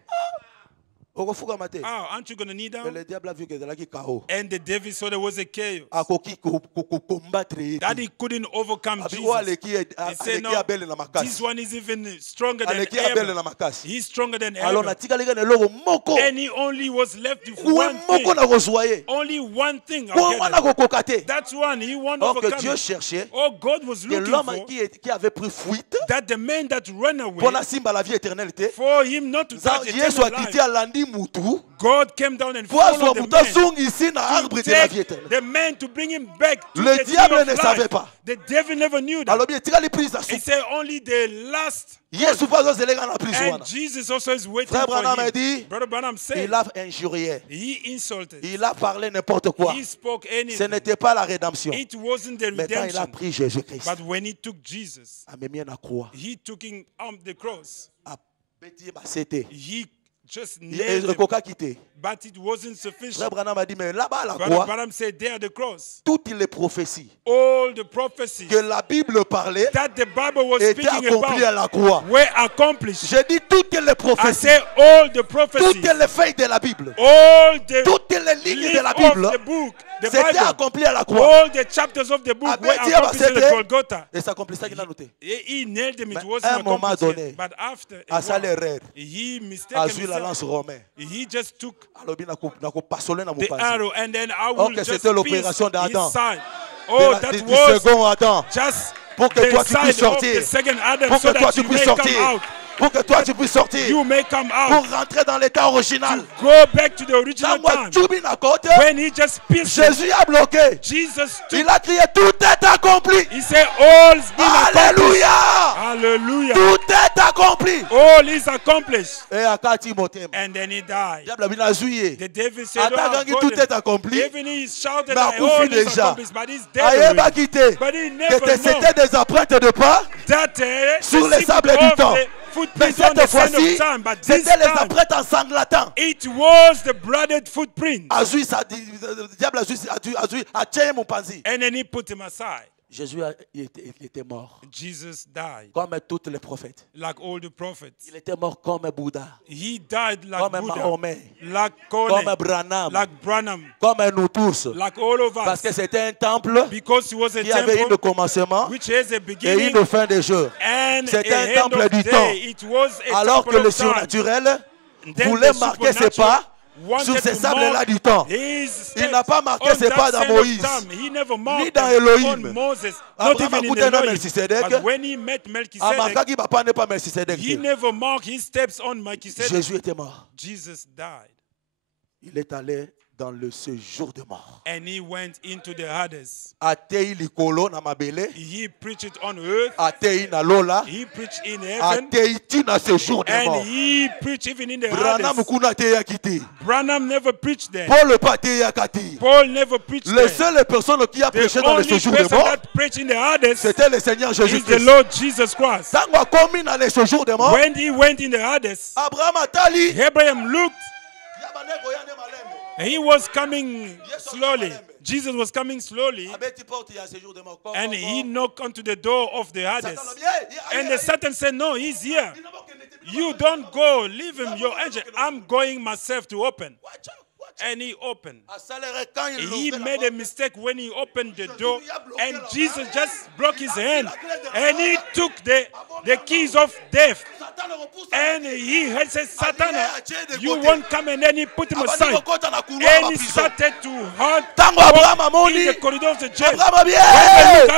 Okofukama te. Oh, aren't you going to knee Mais down? le diable a vu que ezalaki chaos. And the devil saw there was a chaos. Akoki combattre ye That te. he couldn't overcome Abi Jesus. oyo aleki He said, no, Abel na this makasi. one is even stronger than Aleki Abel Abel. na makasi. He's stronger than Alors Abel. natikalaki na eloko moko. And he only was left with Kue one moko thing. na kozwa ye. Only one thing. I'll Kue get wana it. kokoka te. That's one. He won't Or que overcome Dieu it. cherchait Oh, God was que looking l'homme for qui avait pris fuite that the man that ran away, pour la simba la vie éternelle te. for him not to touch Yesu eternal akiti life, alandi mutu. God came down and Pour azwa followed the mutu azongi man ici na arbre to de la vie take éternelle. the man to bring him back to Le the tree diable of ne life. savait pas. The devil never knew that. Alobi etikali prise He asu. said only the last. Yesu pas ozelenga na prise And wana. Jesus also is waiting Frère for Branham a him. dit, Brother Branham said il a injurié. he insulted. Il a parlé n'importe quoi. He spoke Ce anything. n'était pas la rédemption. It wasn't the Mais quand il a redemption. pris Jésus-Christ, But when he took Jesus, amemi na croix, he took him on the cross. a beti basete. He just Il nailed him. ekoka kite. But it wasn't Frère sufficient. Branham a dit, mais là-bas à la Brother croix, Branham said there at the cross, toutes les prophéties all the prophecies que la Bible parlait that the Bible was étaient speaking accomplies à about la croix. were accomplished. J'ai dit toutes les I prophéties, say all the toutes prophecies, les feuilles de la Bible, all the toutes les lignes leaf de la of Bible the book The C'était Bible, accompli à la croix. all the chapters of the book Après, were Dieu accomplished at c'était- Golgotha. Et ça accomplit ça qu'il a noté. He nailed them. It Mais wasn't à un moment accomplished donné, yet. But after a À ça while, l'erreur. he A mistaken vu la lance himself. romaine. He just took Alors, il n'a pas solé dans mon the passé. arrow and then I Oh, will que just c'était l'opération pierce d'Adam. his side. Oh, that Du was second Adam. just Pour que the toi tu puisses side of sortir. the second Adam, Pour so que toi that tu you puisses may come sortir. out. Pour que toi tu puisses sortir. You may come Pour out rentrer dans l'état original. to go back to the original Dans moi, time. Tchoubi n'a côté, When he just pierced him, Jésus a bloqué. Jesus took. Il a crié, tout est accompli. He said, "All's been accomplished." Alléluia. Hallelujah! Tout est accompli. All is accomplished. Et à quand Timothée, And then he died. diable a bien azouillé. The David said, Attends, "Oh, quand tout est accompli, even he shouted, mais à that coup all fini is déjà. accomplished, but he's dead Aïe, va already." quitter. But he never Que know c'était des empreintes de pas. that sur the les sables secret du of temps. the Mais footprints on cette the sand fois-ci, of time, but this c'était les time, empreintes ensanglantantes. it was the blooded footprint. Azui, le diable a tué mon panzi. And then he put him aside. Jésus, il était mort. Jesus died Comme tous les prophètes. like all the prophets. Il était mort comme Bouddha. He died like Comme Buddha, Mahomet. like Comme Kone, Branham. like Branham, Comme nous tous. like all of Parce us. que c'était un temple Because he was a qui avait temple une commencement which has a et beginning une fin de jour. and C'était un a end temple of du day. temps. It was a Alors que temple le of time. surnaturel Then voulait the marquer ses supernatural pas wanted sur ces to sables-là mark du temps. his Il steps n'a pas marqué on ses that pas dans sand of Moïse, time. He never marked ni dans them Elohim. on Moses, not Abraham even in écoutait dans Elohim. Melchisedec. But when he met À Melchizedek, Marca qui papa n'est pas Melchisedec. he never marked his steps on Melchizedek. Jésus était mort. Jesus died. Il est allé dans le séjour de mort. And he went into the Hades. Atei likolo na mabele, He preached it on earth. atei na lola, He preached in heaven. atei ti na séjour de And mort. he preached even in the Branham Hades. kuna te ya kiti. Branham never preached there. Paul pas te ya kati. Paul never preached Les there. seules personnes qui a The prêché dans le only séjour de person mort, that preached in the Hades c'était le Seigneur is the Jésus-Christ. Lord Jesus Christ. Tango a commis dans le séjour de mort, When he went in the Hades, Abraham atali. Abraham looked and he was coming slowly. Jesus was coming slowly and he knocked onto the door of the Hades. And the Satan said, "No, he's here. You don't go. Leave him, your angel. I'm going myself to open." And he opened. He made a mistake when he opened the door, and Jesus just broke his hand, and he took the keys of death. And he had said, "Satan, you won't come." And then he put him aside, and he started to hurt in the corridor of the jail. When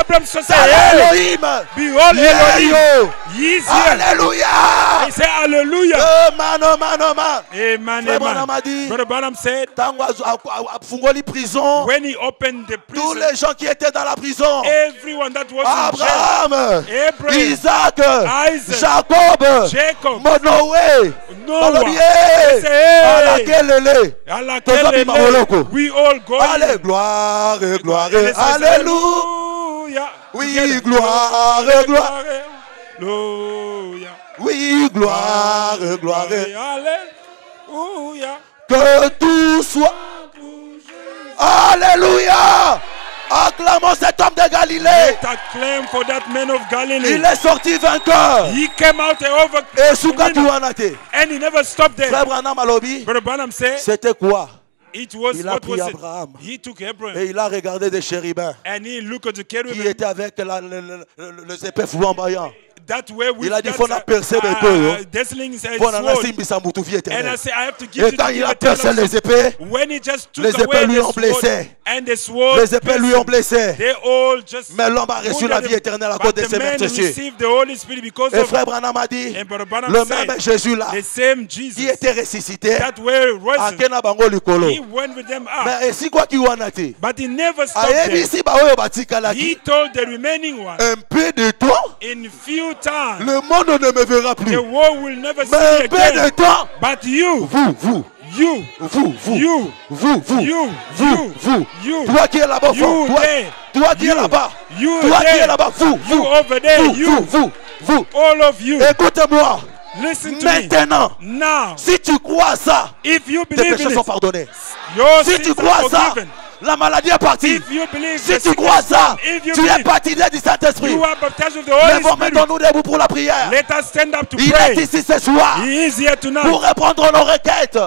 Abraham said, "Hey, behold Elohim, he is here." Alléluia. He said, "Hallelujah." Man, oh man, oh man. Amen, Frère Branham amen. a dit, Brother Branham said, tango a fungoli prison, when he opened the tous prison, les gens qui étaient dans la prison, everyone that was in jail, Abraham, Abraham, Isaac, Isaac, Jacob, Jacob, Noé, Noah, Balobier, say, Alakelele. Alakelele, we all go Allez, in. gloire, gloire, And it says, alléluia. Hallelujah. Oui, Together. gloire, gloire. Hallelujah. Oui, gloire, gloire. Hallelujah. Que tout soit. Alléluia. Acclamons cet homme de Galilée. Let acclaim for that man of Galilee. Il est sorti vainqueur. He came out over Et Souka Tuanate. and he never stopped there. Frère Branham Alobi, Brother Branham said, c'était quoi? it was, Il a what pris was it? Abraham. He took Abraham Et il a regardé des chérubins and he looked at the qui cherubim étaient avec les épées flamboyantes. that way with Il a dit, that, faut la percer des peu. dazzling Pour la sword. simbi sa moutou vie And I éternelle. say, I have to give Et you quand the il a eternal percé les sword. épées, When he just took les épées away lui the ont sword blessé. and the sword, Les épées lui ont blessé. they all just Mais l'homme a reçu la wounded vie him. éternelle à But cause de the ses man messieurs. received the Holy Spirit because Et of frère Branham a dit, and Brother Branham le said, même Jésus là, the same qui Jesus était ressuscité, that were à risen, Kena Bango Likolo. he went with them up. Mais si quoi qu'il y en a été, But he never stopped ayebi there. si baoyo batikalaki, He told the remaining one, un peu de temps, in few times, le monde ne me verra the plus. world will never see Mais me un peu de again. temps, But you, vous, you, you, you, toi qui es là-bas, you toi, there, toi qui es you, là-bas, you toi qui es there, là-bas, you over there, you, vous, all of you, écoutez-moi, listen to me. maintenant, Now, si tu crois ça, if you tes believe péchés in sont it, pardonnés. your Si sins tu are crois ça, forgiven. la maladie est partie. If you believe Si the tu crois sickness ça, gone, if you tu es believe, baptisé du Saint-Esprit. you are baptized with the Holy Lèvons Spirit. mettons-nous debout pour la prière. Let us stand up to Il est pray. ici ce soir He is here pour tonight répondre nos requêtes.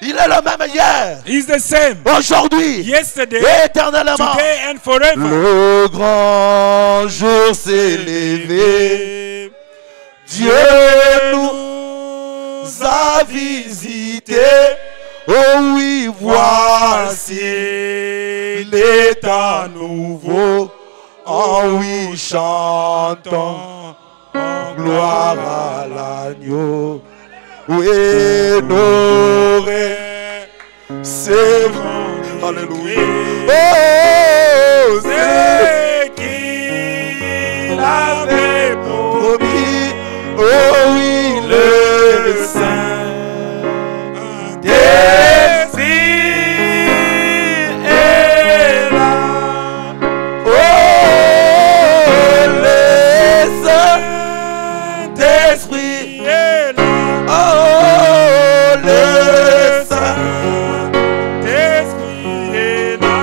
Il est le même hier, He's the same. aujourd'hui, Yesterday, et éternellement. today, and forever. Le grand jour s'est levé. Dieu nous a visités. Oh oui, voici l'état nouveau. Oh oui, chantons en gloire à l'agneau. Oui, nos rêves, c'est vrai. Alléluia. Oh, c'est qu'il avait promis. Oh oui, le Saint-Esprit est là. Oh, le Saint-Esprit est là. Oh, le Saint-Esprit est là.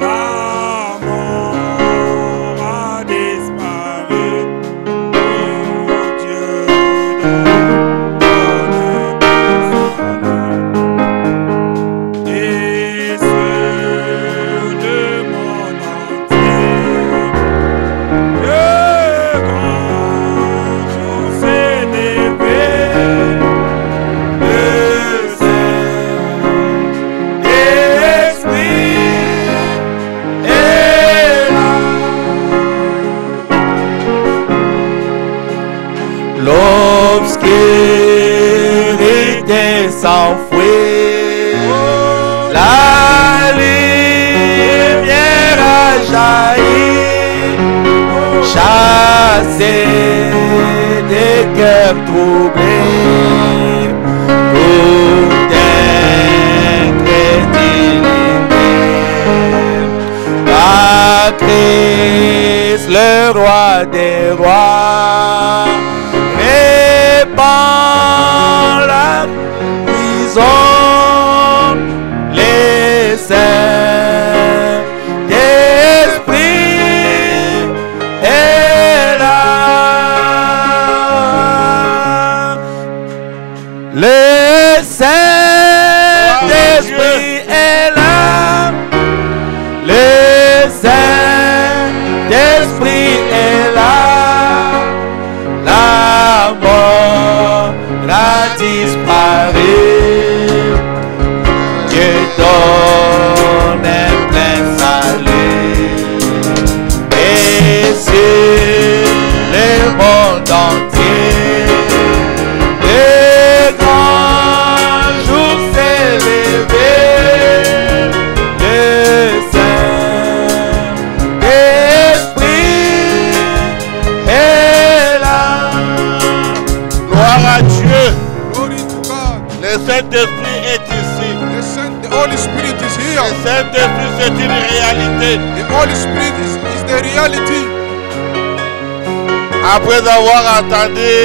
La mort a disparu. Oh Dieu, et sur le monde entier, le grand jour s'est levé. Le Saint-Esprit est là. L'obscurité s'enfuit, la lumière a jailli, chassé des cœurs troublés, pour d'incrédulité. Par Christ, le roi des rois, répand la prison, les saints d'esprit est là. Le Saint-Esprit est là. Le Saint-Esprit est là. La mort a disparu. Dieu donne un plein salut. Et sur le monde entier, le grand jour s'est levé. Le Saint-Esprit est là. Gloire à Dieu. Glory to God. Le Saint-Esprit est ici. The Holy Spirit is Le here. Saint-Esprit, c'est une réalité. The Holy Spirit is the reality. Après avoir entendu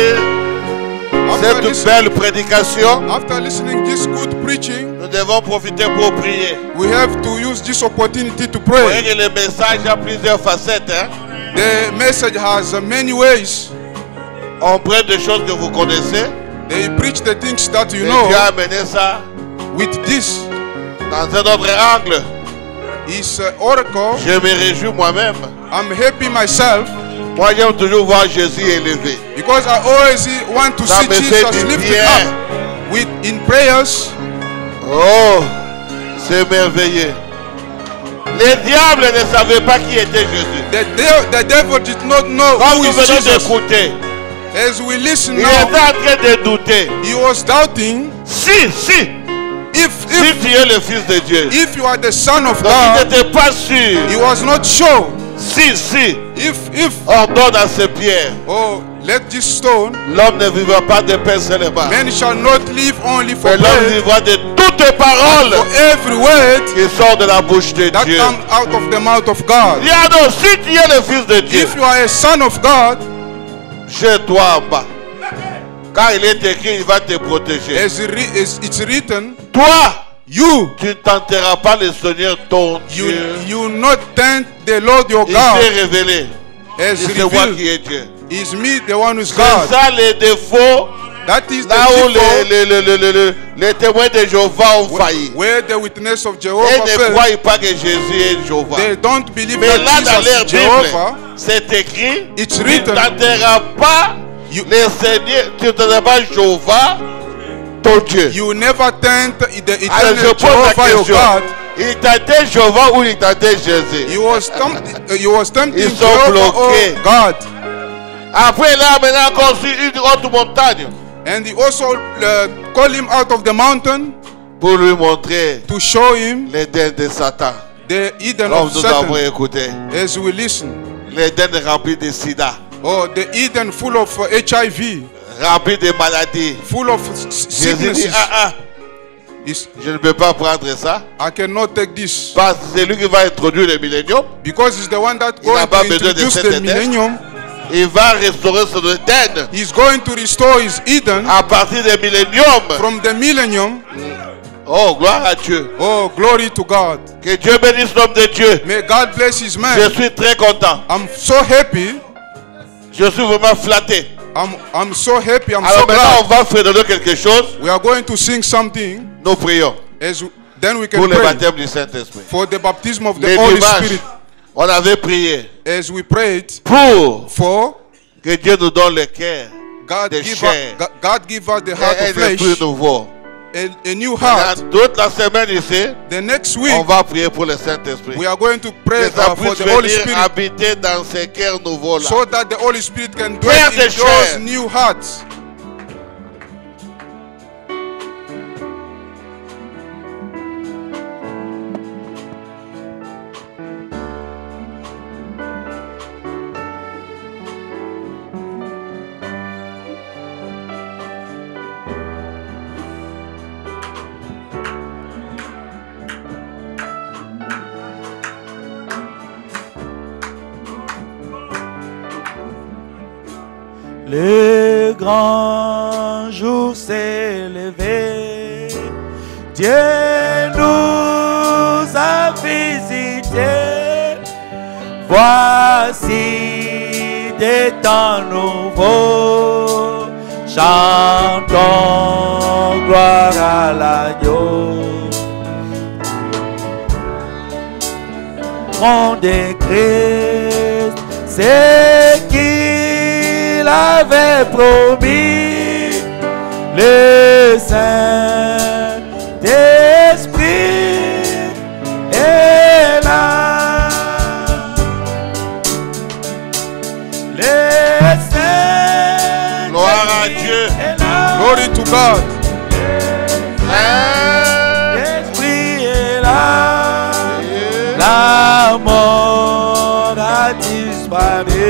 After cette listening, belle prédication, after listening this good preaching, nous devons profiter pour prier. we have to use this opportunity to Vous voyez pray. que le message a plusieurs facettes. Hein? The message has many ways. On prête des choses que vous connaissez. They preach the things that you Et know. Dieu a amené ça With this, dans un autre angle. is oracle. Je me réjouis moi-même. I'm happy myself Moi, j'aime toujours voir Jésus élevé. because I always want to Ça see me fait Jesus du lifted bien. up. With in prayers, Oh, c'est merveilleux. Les diables ne savaient pas qui était Jésus. the devil did not know Quand who nous is venons Jesus. d'écouter, As we listen il now, était en train de douter. he was doubting Si if tu es le Fils de Dieu. if you are the Son of Donc il God. n'était pas sûr. He was not sure Si, if ordonne à ces pierres. oh, let this stone, L'homme ne vivra pas de pain seulement. man shall not live only for Mais l'homme bread, vivra de toutes paroles for every word qui sortent de la bouche de that Dieu. comes out of the mouth of God. Il y a donc, si tu es le Fils de Dieu, If you are a son of God, jette-toi en bas. Quand il est écrit, il va te protéger. as it's written, Toi, you tu ne tenteras pas le Seigneur ton Dieu. you not tempt the Lord your Il God, s'est révélé. as Et c'est moi qui revealed. est Dieu. Is me the one who's C'est God. ça les défauts That is Là où the les témoins de Jéhovah ont failli. where the witness of Ils Jehovah ne failed. croient pas que Jésus est Jéhovah. They don't believe Mais là, that dans Jesus leur is Jehovah. Bible, c'est écrit, It's tu ne written. tenteras pas les seigneurs, tu ne tenteras pas Jéhovah, ton Dieu. You never tempt the Alors je eternal pose la Jehovah your question, God. il tentait Jéhovah ou il tentait Jésus? He was tempting Ils sont Jehovah bloqués. or God. Après là, maintenant, construit une autre montagne And he also called him out of the mountain pour lui montrer to show him l'Éden de Satan. the Eden Comme of nous avons Satan. écouté, As we listen. l'Éden rempli de sida, Oh, the Eden full of HIV, rempli de maladies. full of Jésus dit, sicknesses. je ne peux pas prendre ça. I cannot take this. Parce que c'est lui qui va introduire le millénium. Because he's the one that Il n'a going pas to besoin de introduce cet the Éden. millennium. Il va restaurer son Éden He's going to restore his Eden à partir du millénium. from the millennium. Oh, gloire à Dieu. Oh, glory to God. Que Dieu bénisse l'homme de Dieu. May God bless his Je man. suis très content. I'm so happy. Je suis vraiment flatté. I'm so happy. I'm Alors so maintenant, on glad. va fredonner quelque chose. We are going to sing something. Nous prions Then we pour can le pray baptême du Saint-Esprit. for the baptism of the Les Holy dimanches, Spirit. on avait prié As we prayed pour for que Dieu nous donne le cœur, God, the give chair. us, God give us the heart et of un esprit flesh, nouveau. a new heart. Pendant toute la semaine ici, The next on week va prier pour le Saint-Esprit. we are going to pray Que ça for puisse the Holy venir Spirit, habiter dans ces cœurs nouveaux-là. so that the Holy Spirit can dwell Cœur in de those chair. new hearts. Le grand jour s'est levé, Dieu nous a visités. Voici des temps nouveaux, chantons gloire à l'agneau. Grand de Christ, c'est qu'il avait promis, le Saint-Esprit est là. Le Saint-Esprit Gloire à Dieu. est là. Glory to God. L'Esprit est là. La mort a disparu.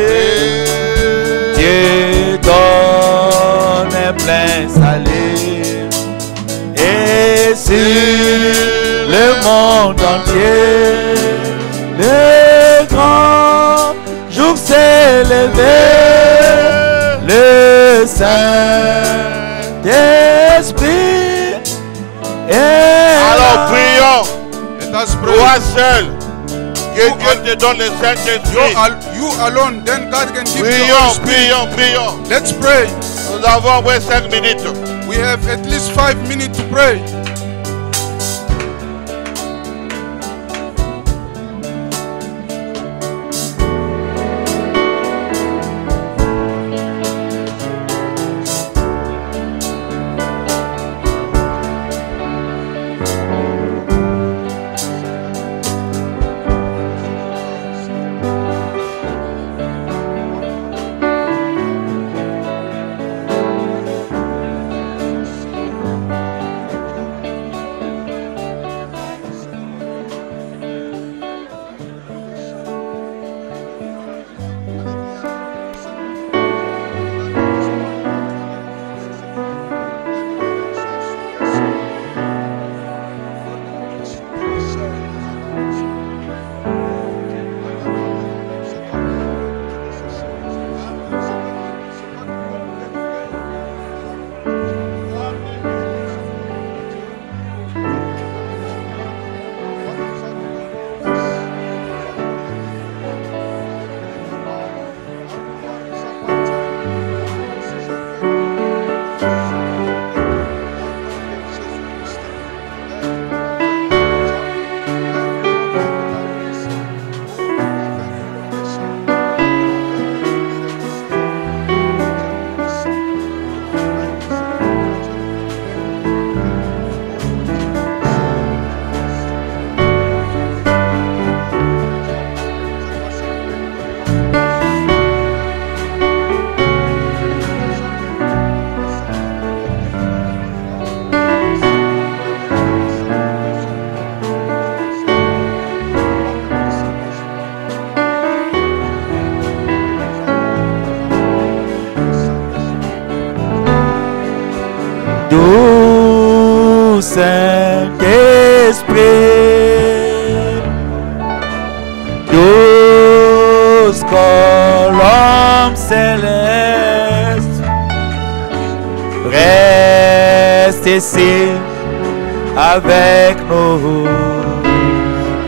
Dieu donne plein salut. Et sur le monde entier, le grand jour s'est levé. Le Saint-Esprit est Alors là. prions, Let us pray. toi seul. Que Dieu te donne le Saint-Esprit. You alone, then God can give you the Holy Prions, Spirit. prions, prions. Let's pray. Nous avons au moins 5 minutes. We have at least 5 minutes to pray. Saint-Esprit, douze colombes célestes, reste ici avec nous,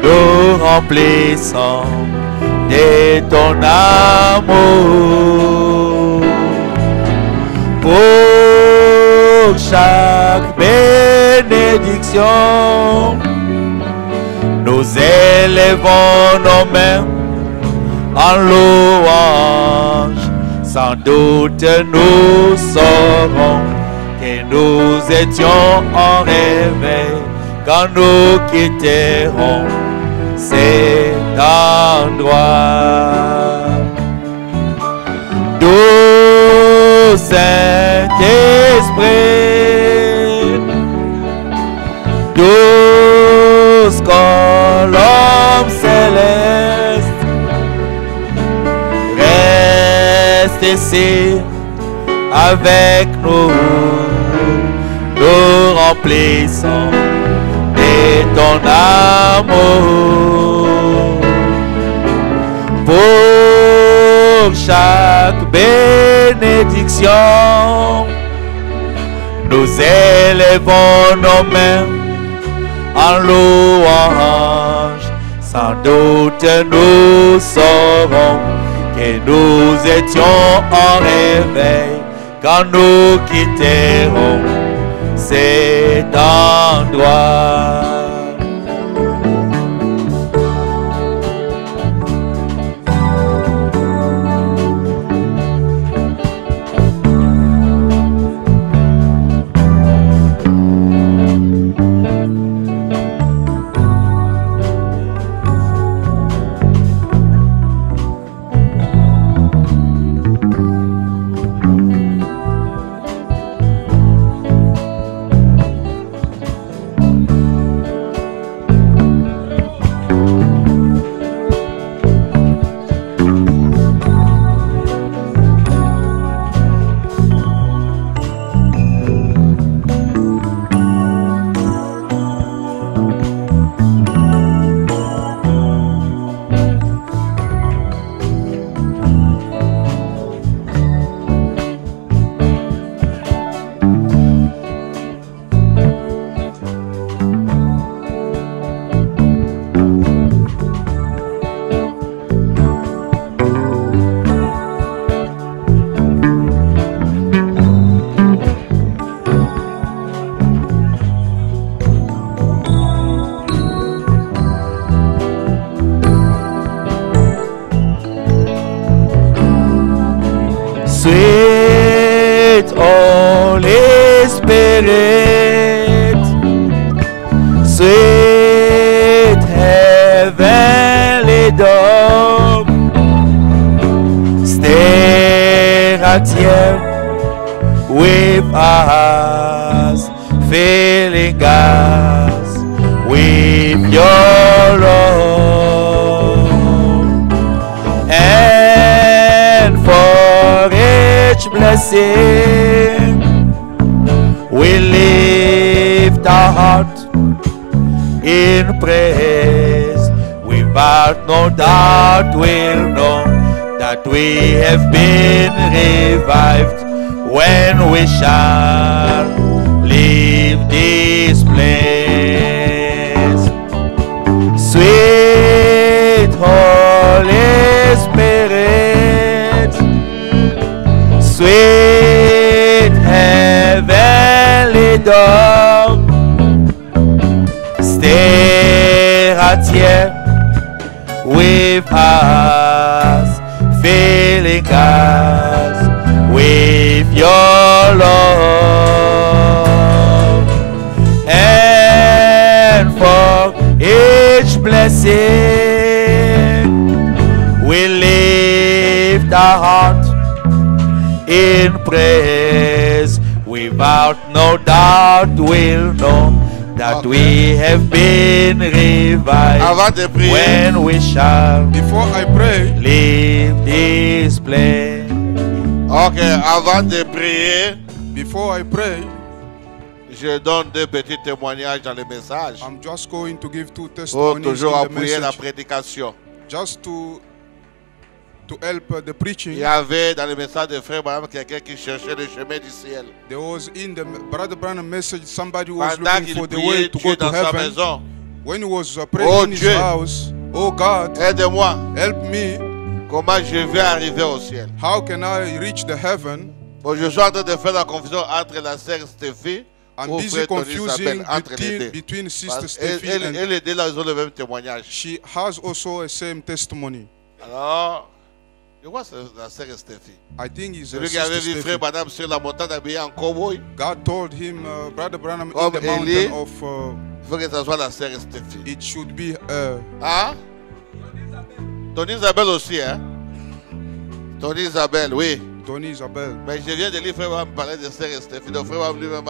nous remplissons de ton amour. Pour chaque bénédiction, nous élevons nos mains en louange. Sans doute nous saurons que nous étions en réveil quand nous quitterons cet endroit. Doux Saint-Esprit, douze colombes célestes, reste ici avec nous, nous remplissons de ton amour. Pour chaque bénédiction, nous élevons nos mains en louange. Sans doute nous saurons que nous étions en réveil quand nous quitterons cet endroit. Sweet Holy Spirit, sweet heavenly dove, stay right here with us, filling us with your love, and for each blessing we lift our heart in praise. Without no doubt we'll know that we have been revived when we shall leave this place. Sweet Holy Spirit, sweet heavenly dove, stay right here with us, filling us with your love, and for each blessing we lift our heart in praise. Without no doubt we'll know that we have been revived Avant de prier, when we shall Before I pray, leave this place. ok, avant de prier, before I pray, Je donne deux petits témoignages dans le message I'm just going to give two pour testimonies toujours in the appuyer la message, prédication. just to help the Il preaching. y avait dans le message de frère Branham quelqu'un qui cherchait le chemin du ciel. There was in the Brother Branham message somebody who was Pendant looking qu'il for the priait way to Dieu go to dans sa heaven. maison. When he was praying Oh in his Dieu. house, oh God, Aide-moi. help me. Comment je vais arriver au ciel? How can I reach the heaven? Bon, je suis en train de faire la confusion entre la sœur Stéphie I'm ou busy frère Tony confusing Isabelle, entre les deux. between Sister Parce Steffi elle, and elle et deux là, ils ont le même témoignage. she has also a same testimony. Alors, je vois c'est la sœur Stéphie. I think he's a Celui qui avait Sister vu Steffi. frère Branham sur la montagne habillé en cowboy, God told him, Brother Branham, in Comme the Élie. mountain of, il faut que ce soit la sœur Stéphie. it should be, Hein? Tony Isabelle aussi, hein? Tony Isabelle, oui. Tony Isabel. Mais je viens de lire frère Branham parler de sœur Stéphie. Donc frère Branham lui-même,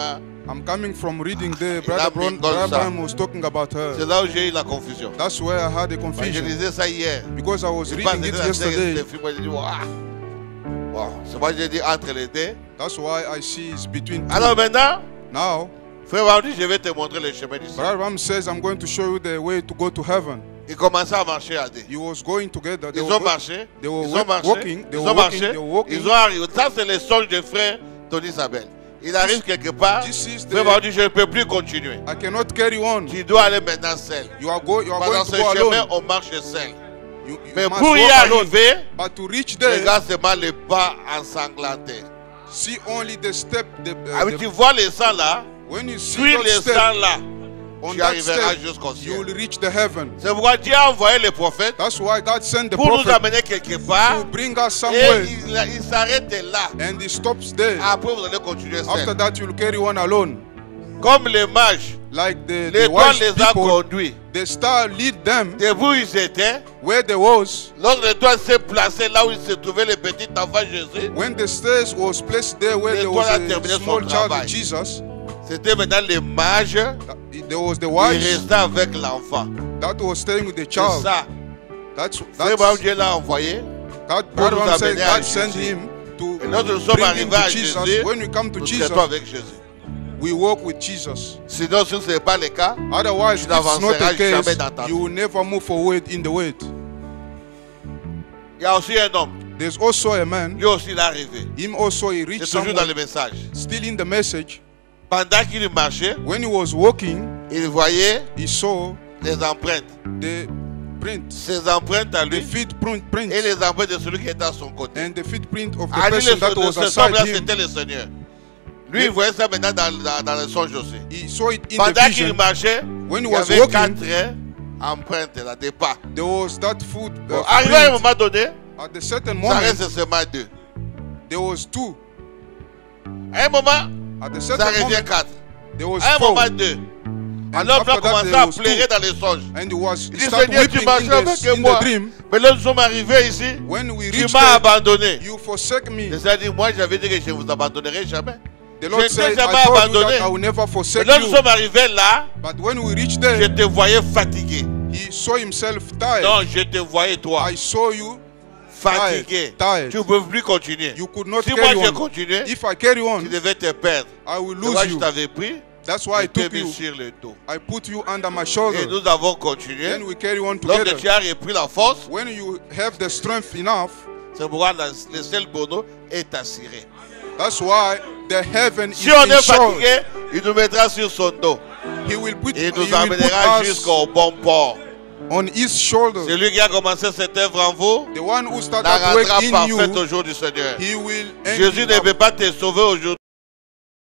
I'm coming from reading there. il a mis comme ça. Brother Branham was talking about c'est her. là où j'ai eu la confusion. That's where I had a Je confusion. lisais ça hier. Because I was Je pense reading que it c'était la sœur yesterday. Stéphie. Moi, j'ai dit, waouh. Bon, c'est moi j'ai dit entre les deux. That's why I see it's between two. Alors maintenant, Now, frère Branham dit, je vais te montrer le chemin du ciel. Brother Branham says, I'm going to show you the way to go to heaven. Ils commençaient à marcher à deux. He was going together. Ils ont marché. they were Ils ont marché. walking. They Ils were ont walking. marché. They were walking. Ils ont arrivé. Ça, c'est le songe de frère Tony Isabelle. Il arrive quelque part. This is Frère Branham the, dit, je ne peux plus continuer. I cannot carry on. Tu dois aller maintenant seul. You are going Pendant to ce go chemin, alone. on marche seul. You Mais must pour y walk alone. arriver, But to reach there, regarde seulement les pas ensanglantés. see only the step. Ah, mais tu vois les sangs là, When you see suis that les step, sangs là, on tu that arriveras step, jusqu'au you ciel. will reach the heaven. C'est pourquoi Dieu a envoyé les prophètes That's why God sent the pour nous prophet amener quelque part. to bring us Et somewhere, il s'arrête là. and he stops there. Après, vous allez continuer After seul. that, you'll carry on alone. Comme les mages, Like the l'étoile wise les a people, conduits. the star lead them Debout, ils étaient. where there was. Lorsque l'étoile s'est placée là où il se trouvait le petit enfant Jésus, When the stairs was placed there where there was L'étoile a terminé a son small child, travail. Jesus, c'était maintenant les mages there was the qui wise restaient avec l'enfant. that was staying with the C'est child. ça. That's Frère Branham, Dieu l'a envoyé. God, pour Brother nous Branham said amener à God sent Jésus. him to Et lorsque nous sommes bring him arrivés à to Jesus. Jésus, When we come to nous Jesus, traitons avec Jésus. we walk with Jesus. Sinon, si ce n'est pas le cas, Otherwise, tu if it's not n'avanceras the case, jamais dans ta vie. you will never move forward in the way. il y a aussi un homme. There's also a man, Lui aussi, il est arrivé. him also he C'est reached toujours dans someone, le message. still in the message. Pendant qu'il marchait, When he was walking, il voyait he saw les empreintes. the prints, Ses empreintes à the lui footprints, et les empreintes de celui qui était à son côté. and the footprint of the Ah, lui, person that was cet aside homme-là, him. c'était le Seigneur. Lui, il voyait ça maintenant dans le songe aussi. He saw it in the Pendant qu'il vision. marchait, When il he y was avait walking, 4 empreintes là, des pas. there was that foot. Bon, arrivé à un moment donné, At a certain ça moment, reste seulement 2. there was 2. À un moment, At a ça certain revient moment, 4. there was À un 4. moment, 2. And Alors, on a after that, commencé there à was pleurer 2. dans les songes. And he Il dit, started Seigneur, tu weeping marchais avec in moi. the dream. Mais là, nous sommes arrivés ici. When we Tu reached m'as there, abandonné. you forsake me. C'est-à-dire, moi, j'avais dit que je ne vous abandonnerai jamais. The Lord Je said, t'ai jamais I told you abandonné. that I will never Mais forsake là, nous you. sommes arrivés là. But when we reached Je there, te voyais fatigué. he saw himself tired. Non, je te voyais toi I saw you fatigué. tired. Tu ne peux plus continuer. You could not Si moi carry je on. continuais, If I carry tu on, devais te perdre. I will Et moi, lose je you. t'avais pris. That's why I Je t'ai took mis you. sur le dos. I put you under my Et shoulder. nous avons continué. Then we carry on Lorsque together. tu as repris la force, When you have the strength enough, c'est pourquoi le seul bonheur est assuré. that's why the heaven is Si on est insured. fatigué, il nous mettra sur son dos. He will put, Et he il nous will amènera put us jusqu'au bon port. on his shoulder. Celui qui a commencé cette œuvre en vous The one who started la work rendra in parfaite you, au jour du Seigneur. he will end Jésus you ne up. peut pas te sauver aujourd'hui.